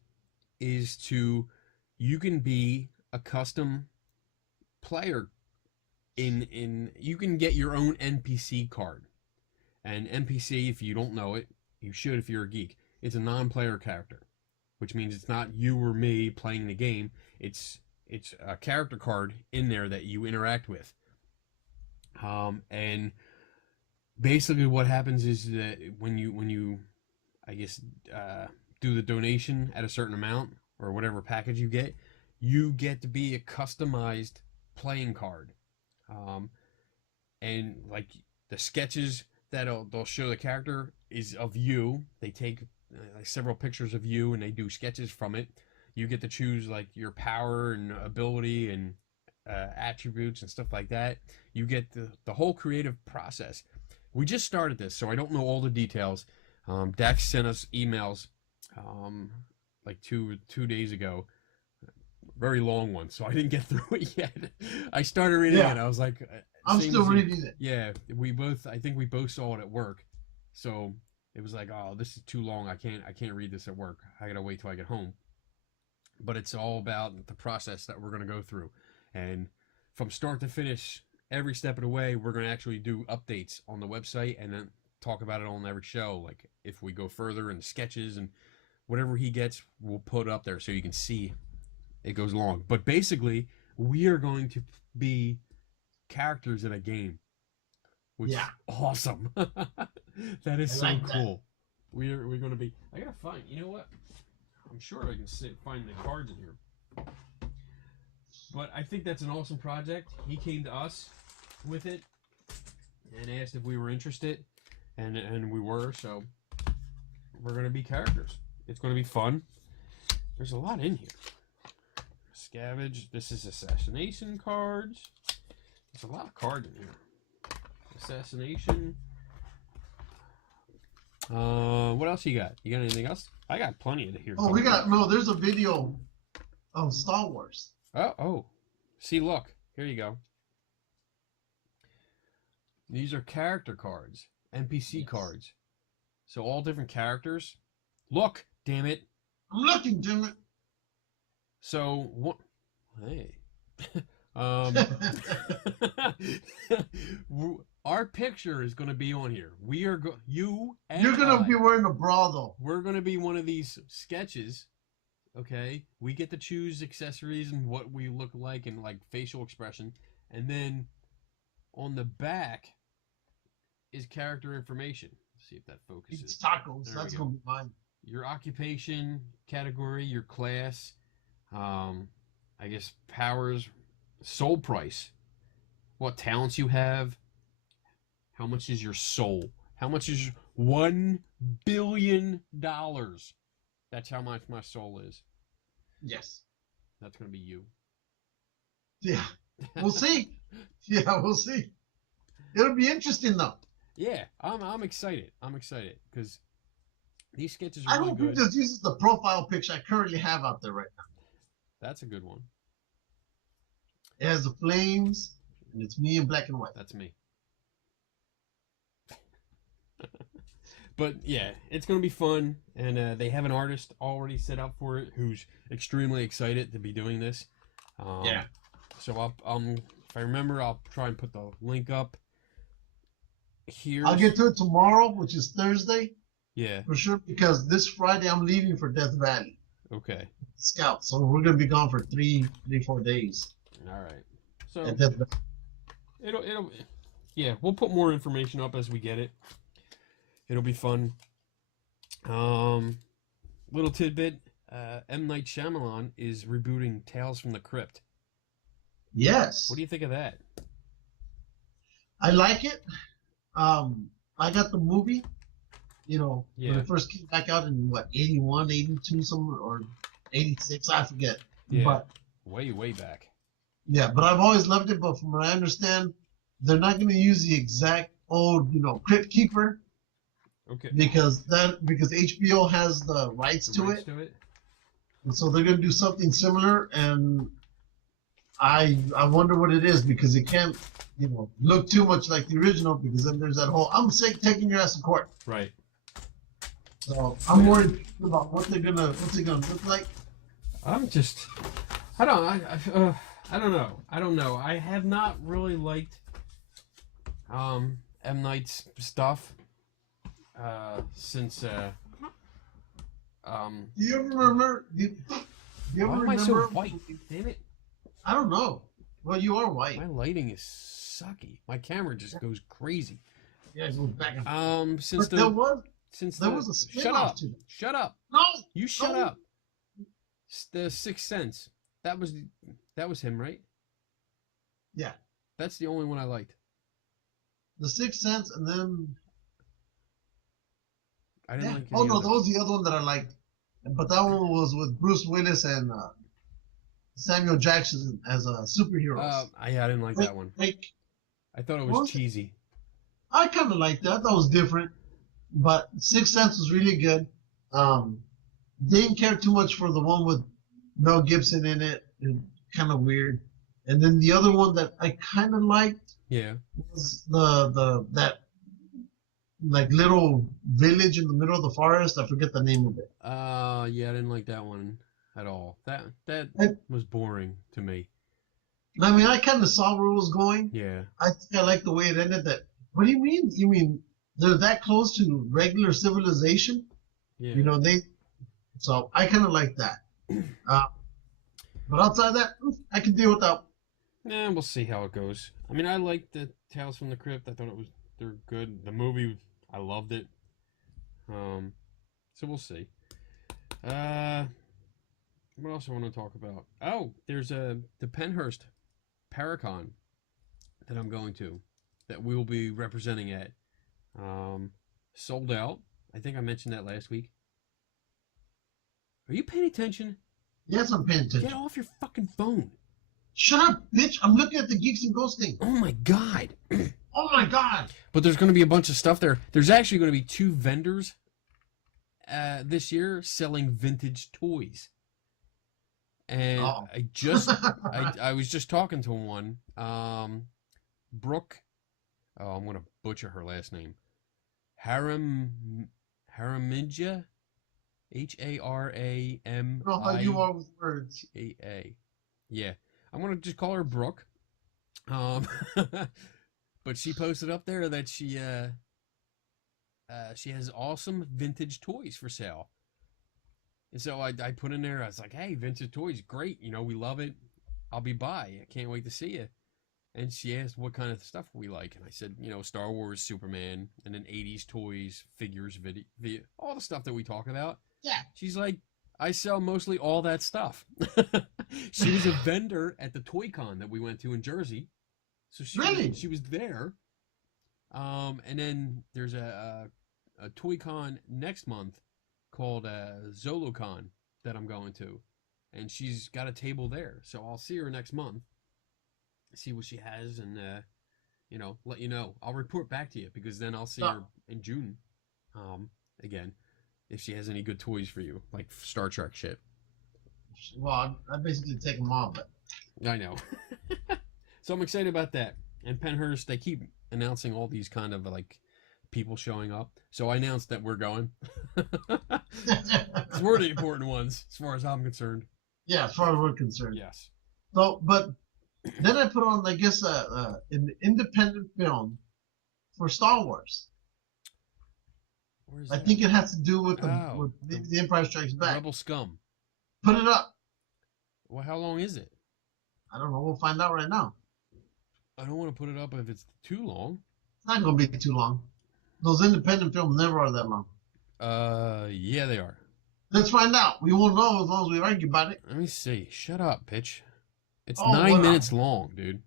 is you can be a custom player you can get your own NPC card. And NPC, if you don't know it, you should if you're a geek. It's a non-player character, which means it's not you or me playing the game. It's a character card in there that you interact with. And basically what happens is that when you I guess do the donation at a certain amount or whatever package you get to be a customized playing card. And like the sketches that they'll show the character is of you. They take like several pictures of you and they do sketches from it. You get to choose like your power and ability and attributes and stuff like that. You get the whole creative process. We just started this, so I don't know all the details. Dax sent us emails like two days ago. Very long one, so I didn't get through it yet. I started reading it. I was like, I'm still reading it. Yeah, I think we both saw it at work. So it was like, oh, this is too long. I can't read this at work. I gotta wait till I get home. But it's all about the process that we're gonna go through. And from start to finish, every step of the way, we're gonna actually do updates on the website and then talk about it on every show. Like if we go further in sketches and whatever he gets, we'll put up there so you can see it goes along. But basically, we are going to be characters in a game, which is awesome. That is so cool. We're going to be. I gotta find. You know what? I'm sure I can find the cards in here. But I think that's an awesome project. He came to us with it and asked if we were interested, and we were. So we're going to be characters. It's going to be fun. There's a lot in here. Scavenge. This is assassination cards. There's a lot of cards in here. Assassination. What else you got? You got anything else? I got plenty of here. Oh, there's a video of Star Wars. Oh. See, look. Here you go. These are character cards. NPC cards. So all different characters. Look, damn it. I'm looking, damn it. So what? Hey, our picture is going to be on here. We are you and you're going to be wearing a bra though. We're going to be one of these sketches. Okay, we get to choose accessories and what we look like and like facial expression, and then on the back is character information. Let's see if that focuses. It's tacos. That's going to be mine. Your occupation, category, your class. I guess powers, soul price, what talents you have, how much is your soul, how much is $1 billion. That's how much my soul is. Yes. That's going to be you. Yeah. We'll see. Yeah, we'll see. It'll be interesting though. Yeah, I'm excited. I'm excited because these sketches are I really don't good. think this uses the profile picture I currently have out there right now. That's a good one. It has the flames, and it's me in black and white. That's me. But yeah, it's going to be fun, and they have an artist already set up for it who's extremely excited to be doing this. Yeah. So if I remember, I'll try and put the link up here. I'll get to it tomorrow, which is Thursday. Yeah. For sure, because this Friday I'm leaving for Death Valley. Okay. Scout, so we're gonna be gone for 4 days. All right. So yeah, we'll put more information up as we get it. It'll be fun. Little tidbit: M. Night Shyamalan is rebooting Tales from the Crypt. Yes. What do you think of that? I like it. I got the movie, when Yeah. it first came back out in, 81, 82, somewhere, or 86, I forget. Yeah. But, Way back. yeah, but I've always loved it. But from what I understand, they're not going to use the exact old, Crypt Keeper. Okay. Because HBO has the rights to it. And so they're going to do something similar, and I wonder what it is, because it can't, look too much like the original, because then there's that whole "I'm sick, taking your ass to court." Right. So I'm worried about what's it gonna look like. I don't know. I have not really liked M. Night's stuff since Do you ever remember? Do you ever why am I remember? so white? Damn it. I don't know. Well, you are white. My lighting is sucky. My camera just goes crazy. Yeah, it goes back and forth. Since But there was a spin-off to it. Shut up. No. You shut No. up. The Sixth Sense. That was him, right? Yeah. That's the only one I liked. The Sixth Sense, and then I didn't like Oh any no, of that was the other one that I liked. But that one was with Bruce Willis and Samuel Jackson as superheroes. I didn't like that one. I thought it was cheesy. I kind of liked that. That was different. But Sixth Sense was really good. Didn't care too much for the one with Mel Gibson in it. Kind of weird. And then the other one that I kind of liked was that like little village in the middle of the forest. I forget the name of it. I didn't like that one at all. That was boring to me. I mean, I kind of saw where it was going. Yeah. I think I like the way it ended. What do you mean? You mean they're that close to regular civilization? Yeah. So I kind of like that. But outside that, I can deal with that. Yeah, we'll see how it goes. I mean, I liked the Tales from the Crypt. I thought they're good. The movie, I loved it. So we'll see. What else I want to talk about? Oh, there's the Pennhurst Paracon that I'm going to, that we will be representing at. Sold out. I think I mentioned that last week. Are you paying attention? Yes, I'm paying attention. Get off your fucking phone. Shut up, bitch. I'm looking at the Geeks and Ghosts thing. Oh my god. Oh my god. But there's going to be a bunch of stuff there. There's actually going to be 2 vendors this year selling vintage toys. And I was just talking to one, Brooke. Oh, I'm going to butcher her last name. Haramidja, Haramia. know how you are with words. Yeah, I'm going to just call her Brooke. But she posted up there that she has awesome vintage toys for sale. And so I put in there, I was like, hey, vintage toys, great. We love it. I'll be by. I can't wait to see you. And she asked what kind of stuff we like. And I said, Star Wars, Superman, and then 80s toys, figures, video, all the stuff that we talk about. Yeah. She's like, I sell mostly all that stuff. She was a vendor at the Toy Con that we went to in Jersey. So she was there. And then there's a Toy Con next month called ZoloCon that I'm going to. And she's got a table there. So I'll see her next month. See what she has and let you know. I'll report back to you, because then I'll see her in June again, if she has any good toys for you, like Star Trek shit. Well, I basically take them all, but I know. So I'm excited about that. And Pennhurst, they keep announcing all these kind of like people showing up. So I announced that we're going. Because we're the important ones as far as I'm concerned. Yeah, as far as we're concerned. Yes. So, but then I put on, I guess, an independent film for Star Wars. I think it has to do with the Empire Strikes Back. Rebel Scum. Put it up. Well, how long is it? I don't know. We'll find out right now. I don't want to put it up if it's too long. It's not going to be too long. Those independent films never are that long. Yeah, they are. Let's find out. We won't know as long as we argue about it. Let me see. Shut up, bitch. It's Oh, 9 what minutes long, dude.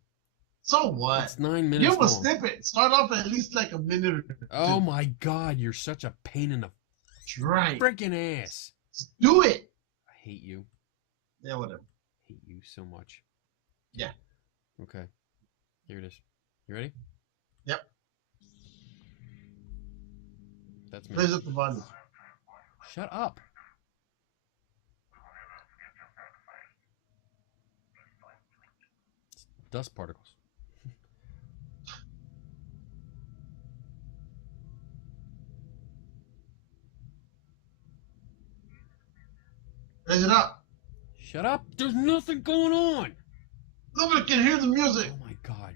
So what? It's 9 Give minutes him a long. snippet. Start off at least like a minute or two. Oh my God, you're such a pain in the Right. freaking ass. Just do it. I hate you. Yeah, whatever. I hate you so much. Yeah. Okay. Here it is. You ready? Yep. That's me. Raise up the volume. Shut up. It's dust particles. Raise it up. Shut up. There's nothing going on. Nobody can hear the music. Oh my God.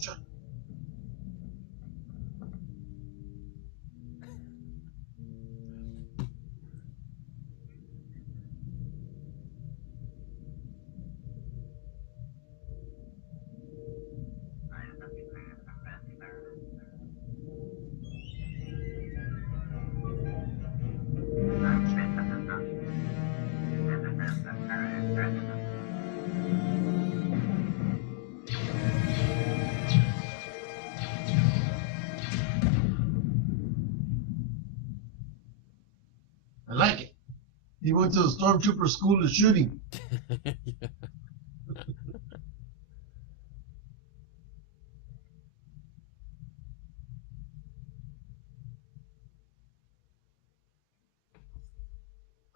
Shut. I like it. He went to the stormtrooper school to shooting. Yeah.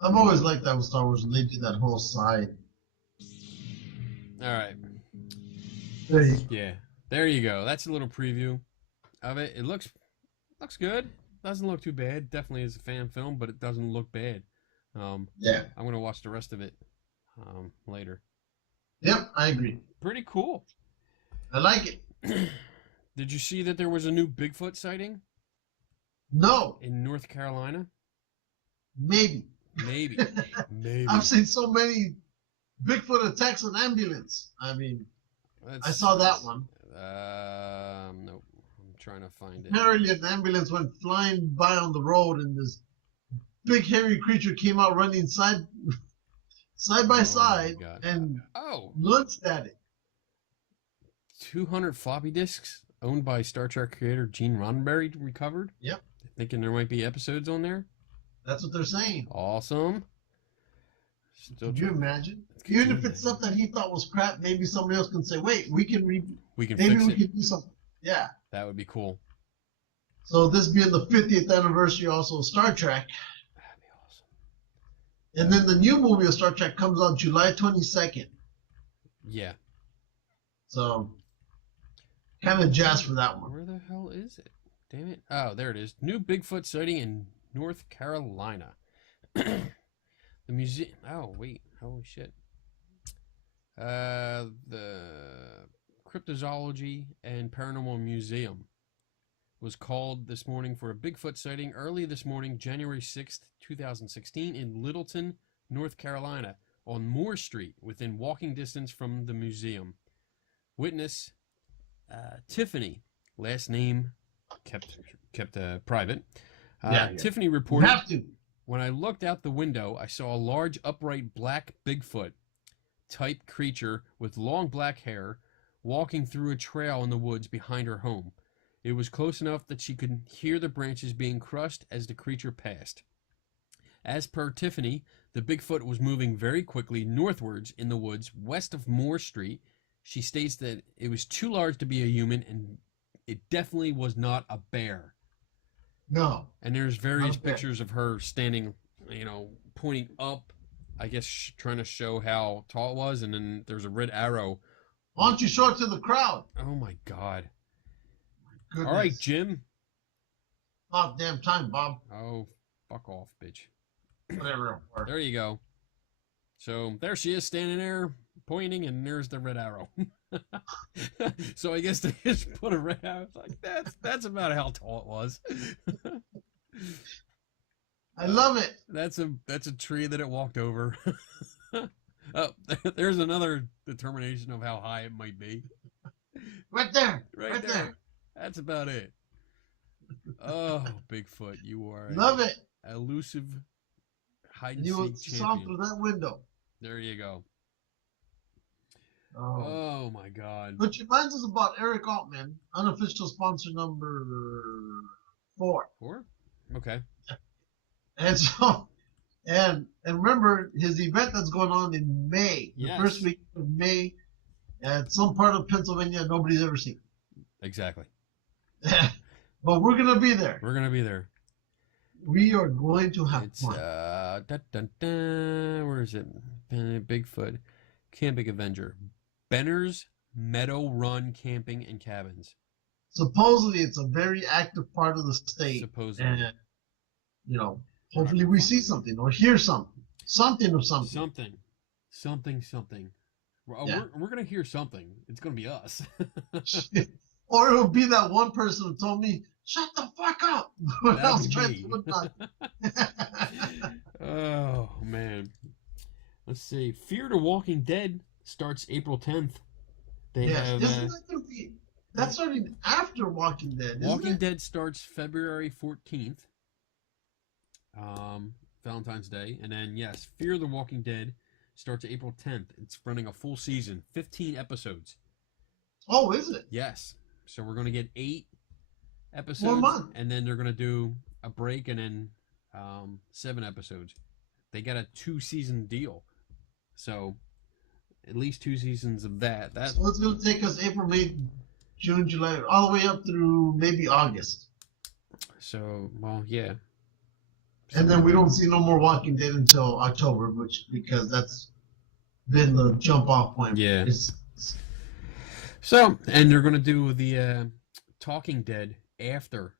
I've always liked that with Star Wars when they do that whole side. All right. There you Yeah. There you go. That's a little preview of it. It looks good. Doesn't look too bad. Definitely is a fan film, but it doesn't look bad. Yeah. I'm gonna watch the rest of it later. Yep, I agree. Pretty cool. I like it. Did you see that there was a new Bigfoot sighting No, in North Carolina? maybe. Maybe. Maybe. I've seen so many Bigfoot attacks on ambulance. I mean, Let's- I saw that one. Nope. I'm trying to find it. Apparently, an ambulance went flying by on the road, and this big hairy creature came out running side by Oh my side God. and Oh, lunged at it. 200 floppy disks owned by Star Trek creator Gene Roddenberry recovered. Yep. Thinking there might be episodes on there. That's what they're saying. Awesome. Still Could you trying- imagine? Could Even you if it's imagine? stuff that he thought was crap, maybe somebody else can say, "Wait, we can we can maybe fix we it. can do something." Yeah. That would be cool. So this being the 50th anniversary also of Star Trek, That'd be awesome. and then the new movie of Star Trek comes out July 22nd. Yeah. So kind of jazzed for that one. Where the hell is it? Damn it. Oh, there it is. New Bigfoot sighting in North Carolina. The museum. Oh, wait. Holy shit. The Cryptozoology and Paranormal Museum was called this morning for a Bigfoot sighting early this morning, January 6th, 2016, in Littleton, North Carolina, on Moore Street, within walking distance from the museum. Witness Tiffany, last name kept private. Yeah. Tiffany You reported, have to. when I looked out the window, I saw a large upright black Bigfoot type creature with long black hair walking through a trail in the woods behind her home. It was close enough that she could hear the branches being crushed as the creature passed. As per Tiffany, the Bigfoot was moving very quickly northwards in the woods west of Moore Street. She states that it was too large to be a human, and it definitely was not a bear. No. And there's various Okay. pictures of her standing, pointing up, I guess trying to show how tall it was, and then there's a red arrow. Why don't you show it to the crowd? Oh my God. Goodness. All right, Jim. About damn time, Bob. Oh, fuck off, bitch. Whatever. There you go. So there she is standing there pointing, and there's the red arrow. So I guess they just put a red arrow. It's like that's about how tall it was. I love it. That's a tree that it walked over. Oh, there's another determination of how high it might be. Right there. Right there. That's about it. Oh, Bigfoot, you are Love it. elusive hide And and you will seek saw champion. through that window. There you go. Oh. Oh my God. Which reminds us about Eric Altman, unofficial sponsor number 4. 4? Okay. And so, and remember his event that's going on in May, the Yes. first week of May, at some part of Pennsylvania nobody's ever seen. Exactly. But we're gonna be there. We're gonna be there. We are going to have It's fun. where is it? Bigfoot Camping Avenger. Benner's Meadow Run Camping and Cabins. Supposedly, it's a very active part of the state. Supposedly. And, hopefully we see something or hear something. Something of something. Something. Well, Yeah. we're gonna hear something. It's gonna be us. Or it'll be that one person who told me, "Shut the fuck up." When I was That'd be trying to me. Oh man. Let's see. Fear the Walking Dead starts April 10th. They have Isn't that gonna be? That's starting after Walking Dead. Isn't Walking it? Dead starts February 14th. Valentine's Day. And then yes, Fear the Walking Dead starts April 10th. It's running a full season, 15 episodes. Oh, is it? Yes. So we're going to get 8 episodes. 1 month. And then they're going to do a break and then 7 episodes. They got a 2-season deal. So at least 2 seasons of that. So it's going to take us April, May, June, July, all the way up through maybe August. So, well, yeah. And then we don't see no more Walking Dead until October, because that's been the jump off point. Yeah. It's So, and they're going to do the Talking Dead after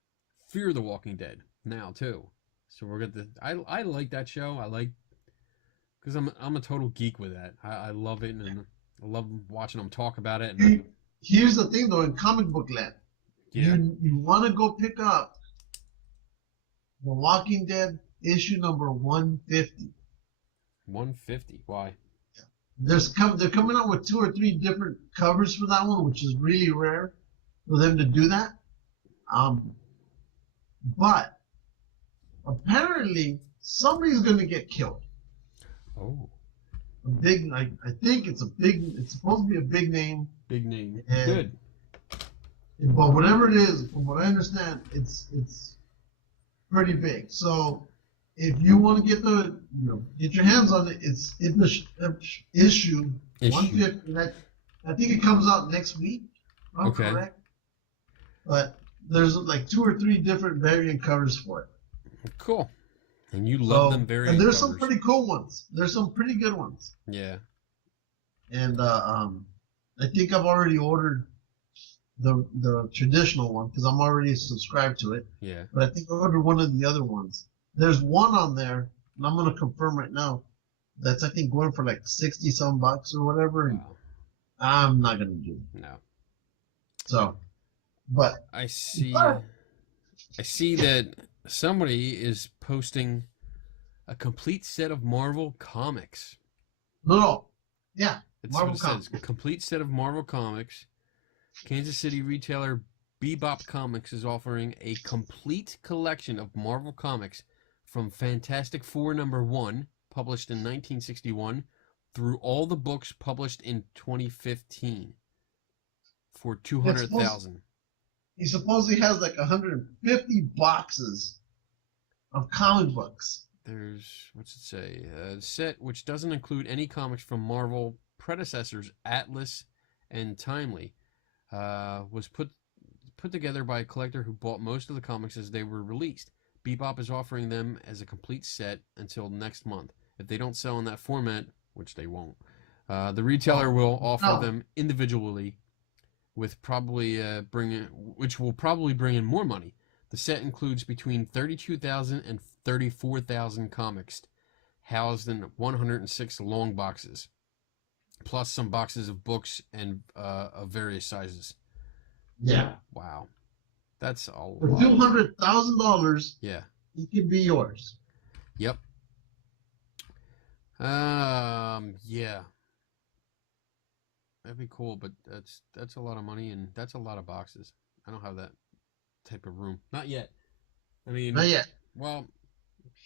Fear the Walking Dead now too. So we're going to. I like that show. Because I'm a total geek with that. I love it, and I love watching them talk about it. And Here's the thing, though, in comic book land, yeah, you want to go pick up The Walking Dead issue number 150. 150. Why? They're coming out with 2 or 3 different covers for that one, which is really rare for them to do that. But apparently somebody's going to get killed. Oh, A big, I think it's supposed to be a big name. big name. And- Good. But whatever it is, from what I understand, it's pretty big. So if you want to get get your hands on it, it's in the issue 150. And I think it comes out next week. If I'm Okay. correct. But there's like 2 or 3 different variant covers for it. Cool. And you love them very. And there's some pretty cool ones. There's some pretty good ones. Yeah. And I think I've already ordered the traditional one because I'm already subscribed to it. Yeah. But I think I ordered one of the other ones. There's one on there, and I'm gonna confirm right now. That's I think going for like $60-some or whatever. And Wow. I'm not gonna do it. No. So, but I see that somebody is posting a complete set of Marvel comics. no, yeah, That's Marvel what it says. comics. A complete set of Marvel comics. Kansas City retailer Bebop Comics is offering a complete collection of Marvel comics from Fantastic Four #1, published in 1961, through all the books published in 2015 for $200,000. He supposedly has like 150 boxes of comic books. There's, what's it say? A set which doesn't include any comics from Marvel predecessors Atlas and Timely, was put together by a collector who bought most of the comics as they were released. Bebop is offering them as a complete set until next month. If they don't sell in that format, which they won't, the retailer will offer them individually, with probably which will probably bring in more money. The set includes between 32,000 and 34,000 comics, housed in 106 long boxes, plus some boxes of books and of various sizes. Yeah. Wow, that's a For lot. $200,000, Yeah. it can be yours. Yep. Yeah. That'd be cool, but that's a lot of money and that's a lot of boxes. I don't have that type of room. Not yet. I mean, Not yet. well,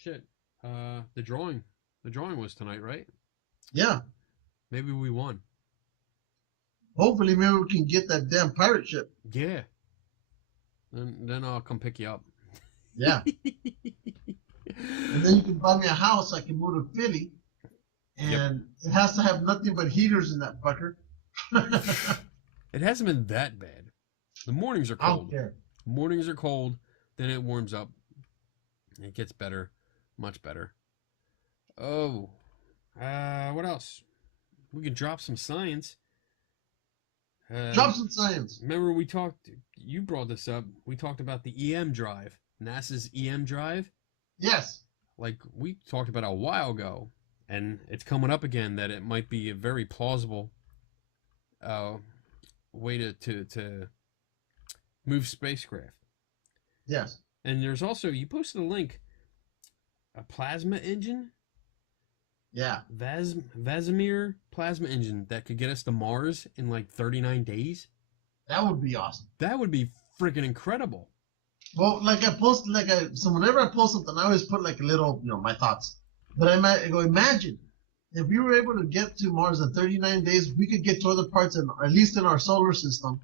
shit. The drawing was tonight, right? Yeah. Maybe we won. Hopefully, maybe we can get that damn pirate ship. Yeah. Then I'll come pick you up. Yeah. And then you can buy me a house. I can move to Philly. And it has to have nothing but heaters in that fucker. It hasn't been that bad. The mornings are I don't cold. care. Mornings are cold. Then it warms up. It gets better. Much better. Oh. What else? We can drop some science. Drop some science. Remember we talked, you brought this up, we talked about the EM drive, NASA's EM drive. Yes. Like we talked about a while ago, and it's coming up again that it might be a very plausible way to move spacecraft. Yes. And there's also, you posted a link, a plasma engine. Yeah. Vasimir plasma engine that could get us to Mars in like 39 days. That would be awesome. That would be freaking incredible. Well, like I post, so whenever I post something, I always put like a little, my thoughts. But I go, imagine if we were able to get to Mars in 39 days, we could get to other parts, at least in our solar system,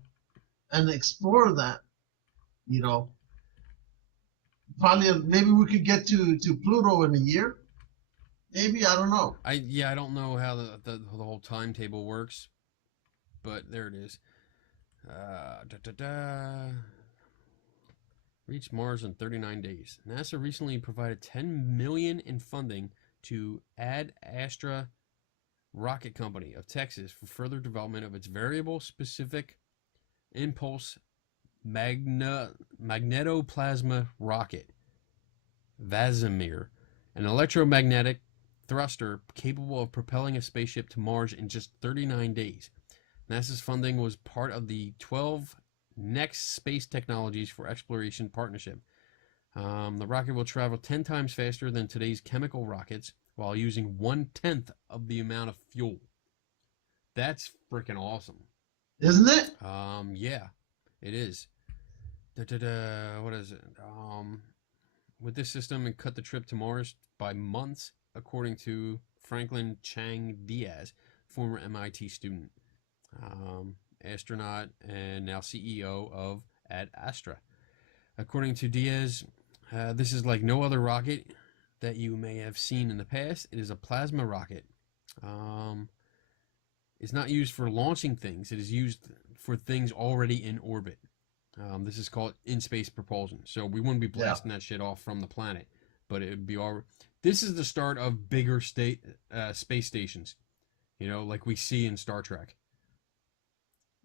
and explore that. Probably maybe we could get to Pluto in a year. Maybe, I don't know. I don't know how the whole timetable works, but there it is. Reach Mars in 39 days. NASA recently provided $10 million in funding to Ad Astra Rocket Company of Texas for further development of its variable specific impulse magnetoplasma rocket, Vasimir, an electromagnetic thruster capable of propelling a spaceship to Mars in just 39 days. NASA's funding was part of the 12 Next Space Technologies for Exploration Partnership. The rocket will travel 10 times faster than today's chemical rockets while using 1/10 of the amount of fuel. That's freaking awesome. Isn't it? Yeah, it is. What is it? With this system, it cut the trip to Mars by months, according to Franklin Chang Diaz, former MIT student, astronaut, and now CEO of Ad Astra. According to Diaz, this is like no other rocket that you may have seen in the past. It is a plasma rocket. It's not used for launching things. It is used for things already in orbit. This is called in-space propulsion. So we wouldn't be blasting that shit off from the planet, but it would be all. This is the start of bigger space stations, like we see in Star Trek.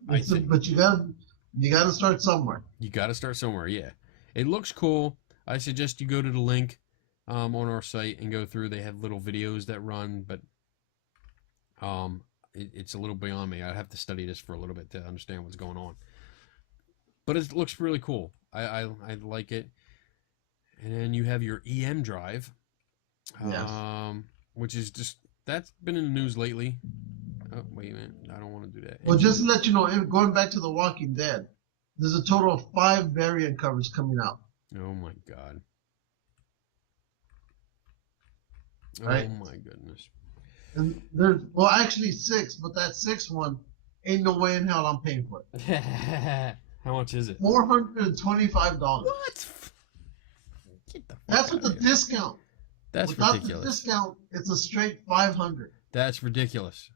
But you gotta start somewhere. You gotta start somewhere. Yeah, it looks cool. I suggest you go to the link on our site and go through. They have little videos that run, but it's a little beyond me. I have to study this for a little bit to understand what's going on. But it looks really cool. I like it. And then you have your EM drive, which is that's been in the news lately. Oh, wait a minute. I don't want to do that. Well, just to let you know, going back to The Walking Dead, there's a total of 5 variant covers coming out. Oh, my God. Right? Oh, my goodness. And there's, actually 6, but that 6th one, ain't no way in hell I'm paying for it. How much is it? $425. What? That's with the discount. That's Without ridiculous. the discount, it's a straight $500. That's ridiculous.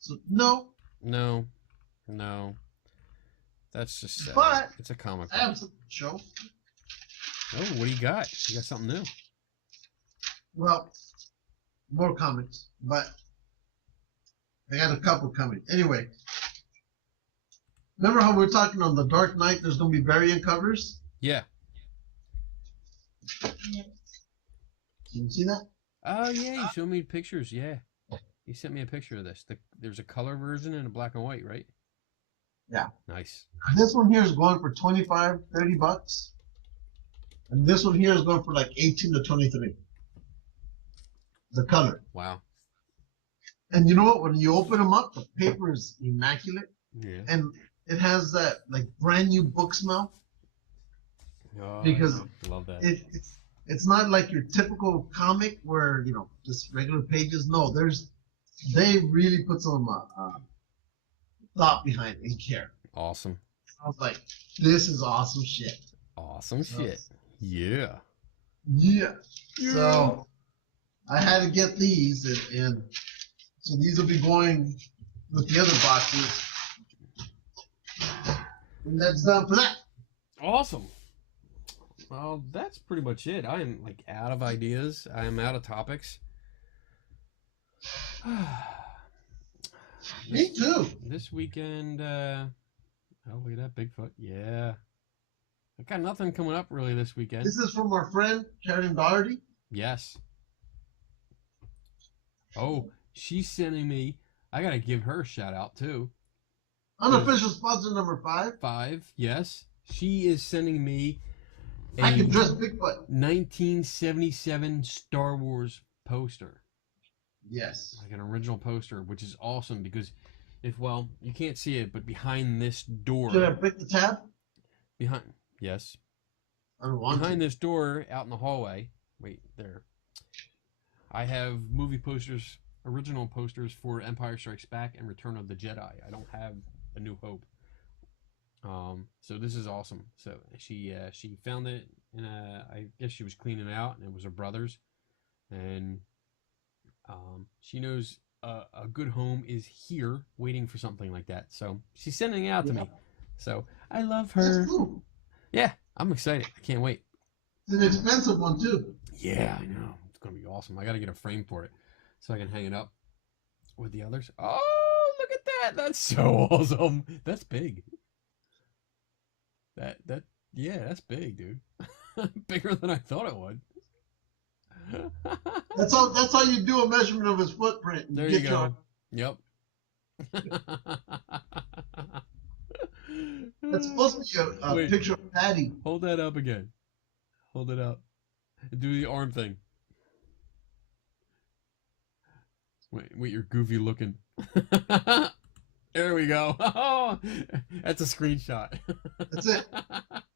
So no. That's just sad. But it's a comic I book. have some show. Oh, what do you got? You got something new? Well, more comics, but I got a couple coming. Anyway, remember how we were talking on The Dark Knight? There's going to be variant covers. Yeah. Can you see that? Oh yeah, you showed me pictures. Yeah, you sent me a picture of this. There's a color version and a black and white, right? Yeah. Nice. This one here is going for $25, $30, and this one here is going for like 18 to 23. The color. Wow. And you know what? When you open them up, the paper is immaculate, Yeah. and it has that like brand new book smell. Oh, Because I love that. It's not like your typical comic where just regular pages. No, they really put some thought behind it and care. Awesome. I was like, this is awesome shit. Awesome shit. Yeah. Yeah. So I had to get these, and so these will be going with the other boxes. And that's done for that. Awesome. Well, that's pretty much it. I am like out of ideas. I am out of topics. Me too. This weekend, oh, look at that Bigfoot. Yeah. I got nothing coming up really this weekend. This is from our friend, Karen Doherty. Yes. Oh, she's sending me, I got to give her a shout out too. Unofficial sponsor number 5. 5, yes. She is sending me a I can dress Bigfoot. 1977 Star Wars poster. Yes. Like an original poster, which is awesome because you can't see it, but behind this door. Should I pick the tab? Yes. I don't want Behind to. this door out in the hallway. Wait, there. I have movie posters, original posters for Empire Strikes Back and Return of the Jedi. I don't have A New Hope. So this is awesome. So she found it, and I guess she was cleaning it out, and it was her brother's, and she knows a good home is here, waiting for something like that. So she's sending it out to me. So I love her. That's cool. Yeah, I'm excited. I can't wait. It's an expensive one too. Yeah, I know. It's gonna be awesome. I gotta get a frame for it so I can hang it up with the others. Oh, look at that! That's so awesome. That's big. That's big, dude. Bigger than I thought it would. That's how you do a measurement of his footprint. There you go. Yep. That's supposed to be a picture of Patty. Hold that up again. Hold it up. Do the arm thing. Wait, you're goofy looking. There we go. That's a screenshot. That's it.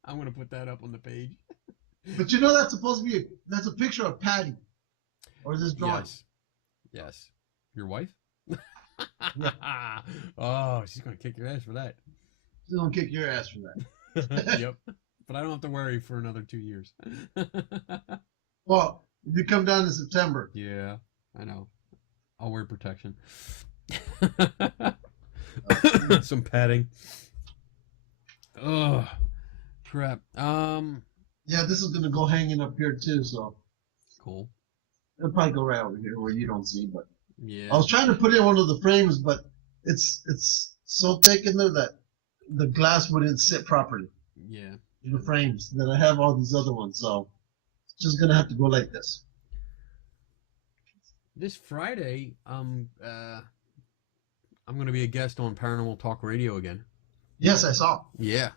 I'm gonna put that up on the page. But that's supposed to be that's a picture of Patty. Or this drawing. Yes. Your wife? Yeah. Oh, she's gonna kick your ass for that. She's gonna kick your ass for that. Yep. But I don't have to worry for another 2 years. Well, if you come down in September. Yeah, I know. I'll wear protection. Some padding. Ugh. Crap. Yeah, this is gonna go hanging up here too, so Cool. it'll probably go right over here where you don't see, but Yeah. I was trying to put it in one of the frames, but it's so thick in there that the glass wouldn't sit properly Yeah. in the frames. That I have all these other ones, so it's just gonna have to go like this. This Friday, I'm gonna be a guest on Paranormal Talk Radio again. Yes, I saw. Yeah.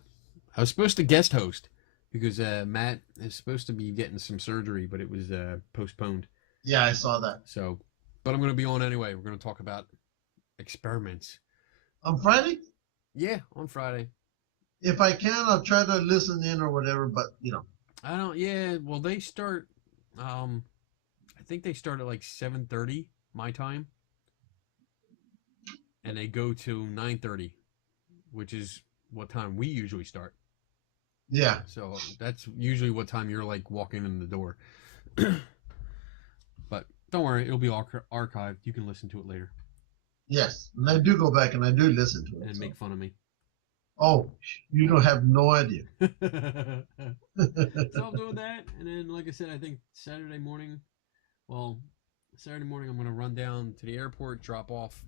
I was supposed to guest host because Matt is supposed to be getting some surgery, but it was postponed. Yeah, I saw that. So, but I'm going to be on anyway. We're going to talk about experiments. On Friday? Yeah, on Friday. If I can, I'll try to listen in or whatever, but I don't, yeah, well, they start, I think they start at like 7:30 my time. And they go to 9:30, which is what time we usually start. Yeah. So that's usually what time you're like walking in the door. But don't worry, it'll be archived. You can listen to it later. Yes, and I do go back and I do listen to it. And make fun of me. Oh, you don't have no idea. So I'm doing that, and then like I said, I think Saturday morning I'm going to run down to the airport, drop off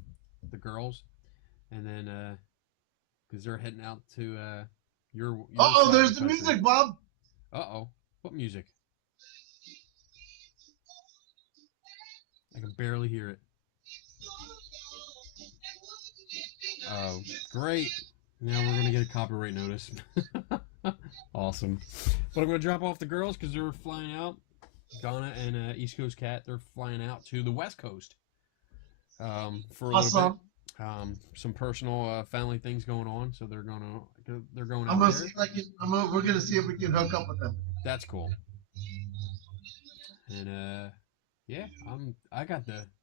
the girls, and then because they're heading out to your Uh-oh, side there's of the country. music, Bob. Uh-oh. What music? I can barely hear it. Oh, great. Now we're going to get a copyright notice. Awesome. But I'm going to drop off the girls because they're flying out. Donna and East Coast Cat, they're flying out to the West Coast for a little bit. Some personal family things going on, so they're going out I'm gonna there. see if I can. We're gonna see if we can hook up with them. That's cool. And yeah, I'm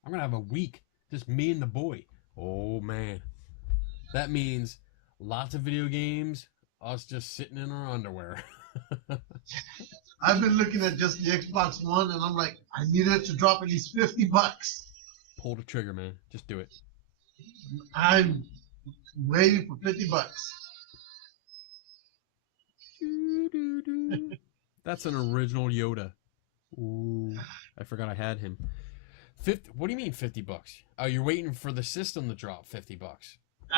gonna have a week just me and the boy. Oh man, that means lots of video games, us just sitting in our underwear. I've been looking at just the Xbox One, and I'm like, I need it to drop at least $50. Pull the trigger, man. Just do it. I'm waiting for $50. That's an original Yoda. Ooh, I forgot I had him. 50. What do you mean $50? Oh, you're waiting for the system to drop $50.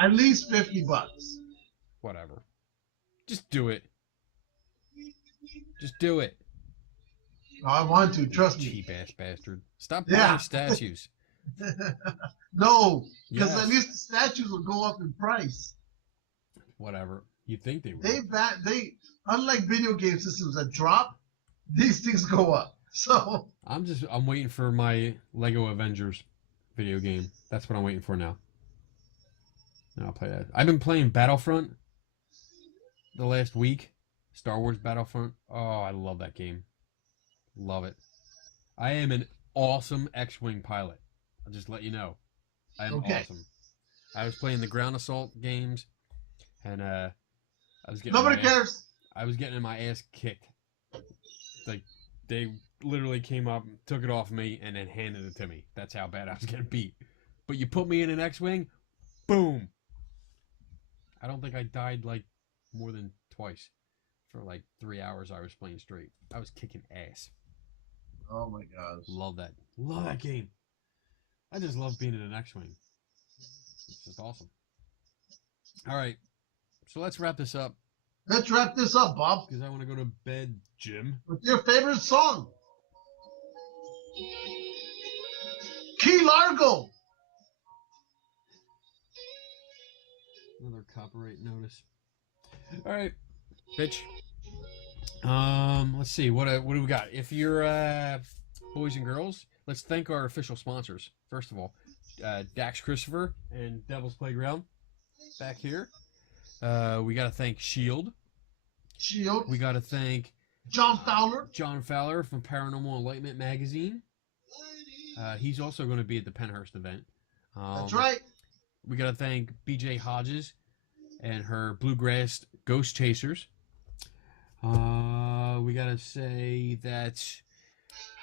At least $50. Whatever. Just do it. Just do it. I want to, trust me. Cheap ass bastard. Stop Yeah. buying statues. No, because Yes. at least the statues will go up in price. Whatever. You think they would. They unlike video game systems that drop, these things go up. So I'm waiting for my Lego Avengers video game. That's what I'm waiting for now. And I'll play that. I've been playing Battlefront the last week. Star Wars Battlefront. Oh, I love that game. Love it. I am an awesome X-Wing pilot. I'll just let you know. I am awesome. I was playing the ground assault games, and I was getting nobody cares. I was getting my ass kicked. Like they literally came up, took it off me, and then handed it to me. That's how bad I was getting beat. But you put me in an X-Wing, boom. I don't think I died like more than twice for like 3 hours. I was playing straight. I was kicking ass. Oh my gosh. Love that. Love that game. I just love being in an X-Wing. It's just awesome. All right. So let's wrap this up. Let's wrap this up, Bob. Because I want to go to bed, Jim. With your favorite song. Key Largo. Another copyright notice. All right, bitch. Let's see. What do we got? If you're boys and girls, let's thank our official sponsors. First of all, Dax Christopher and Devil's Playground back here. We got to thank Shield. We got to thank John Fowler. John Fowler from Paranormal Enlightenment Magazine. He's also going to be at the Pennhurst event. That's right. We got to thank BJ Hodges and her Bluegrass Ghost Chasers. We got to say that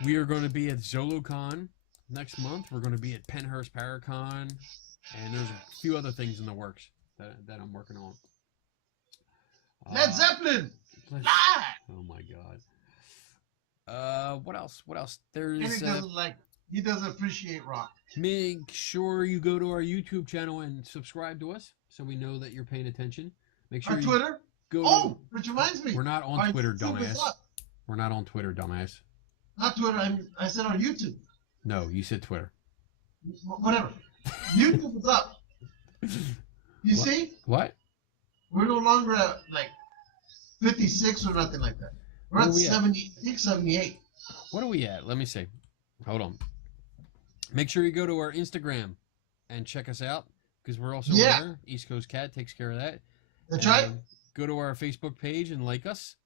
we are going to be at ZoloCon next month. We're going to be at Pennhurst Paracon. And there's a few other things in the works that I'm working on. Led Zeppelin. Live. Oh my God. What else? And he doesn't appreciate rock. Make sure you go to our YouTube channel and subscribe to us so we know that you're paying attention. Make sure Our Twitter. Go which reminds me. We're not on Twitter, dumbass. We're not on Twitter, dumbass. Not Twitter. I said on YouTube. No, you said Twitter. Whatever. YouTube is up. You see? What? We're no longer at like 56 or nothing like that. We're at 76, 78. What are we at? Let me see. Hold on. Make sure you go to our Instagram and check us out because we're also there. East Coast Cat takes care of that. That's right. Go to our Facebook page and like us.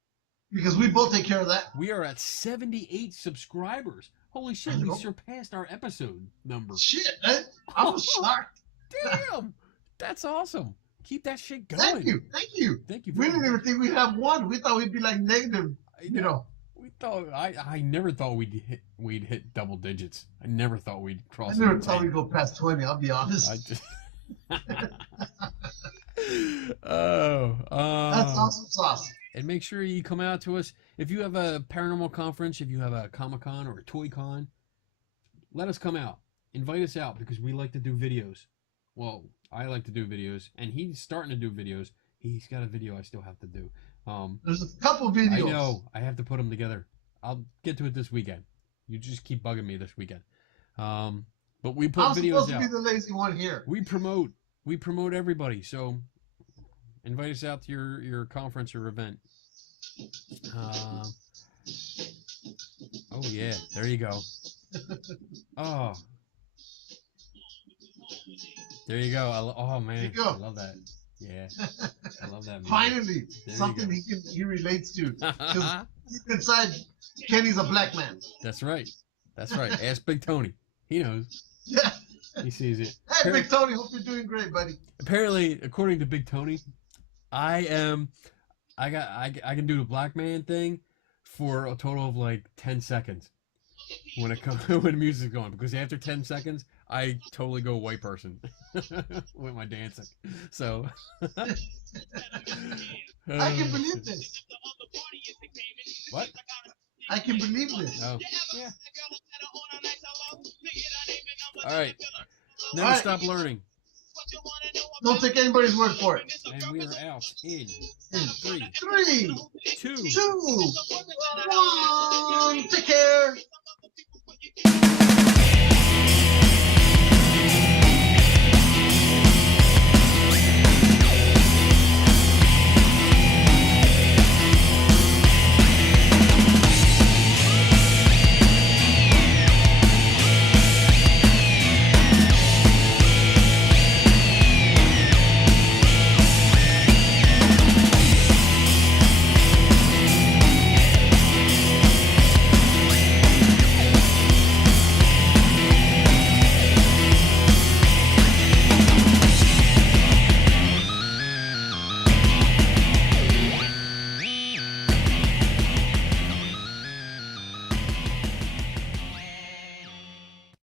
Because we both take care of that. We are at 78 subscribers. Holy shit, we surpassed our episode number. Shit, I was shocked. Damn, that's awesome. Keep that shit going. Thank you. We didn't even think we'd have one. We thought we'd be like negative, you know. We thought I never thought we'd hit double digits. I never thought we'd cross. I never thought we'd go past 20. I'll be honest. That's awesome sauce. And make sure you come out to us. If you have a paranormal conference, if you have a Comic-Con or a Toy-Con, let us come out. Invite us out because we like to do videos. Well, I like to do videos, and he's starting to do videos. He's got a video I still have to do. There's a couple videos. I know. I have to put them together. I'll get to it this weekend. You just keep bugging me this weekend. But we put videos out. I'm supposed to be the lazy one here. We promote everybody. So invite us out to your conference or event. Oh yeah, there you go. Oh, there you go. Oh man, I love that. Yeah, I love that. Finally, something he relates to. Deep inside, Kenny's a black man. That's right. That's right. Ask Big Tony. He knows. Yeah. He sees it. Hey, Big Tony, hope you're doing great, buddy. Apparently, according to Big Tony, I can do the black man thing for a total of like 10 seconds when it comes when the music's going, because after 10 seconds I totally go white person with my dancing. So I can believe this. What? I can believe this. Oh, yeah. All right. Never All right. stop learning. Don't take anybody's word for it. And we are out in 3, 3, 2. 2, 1. Take care.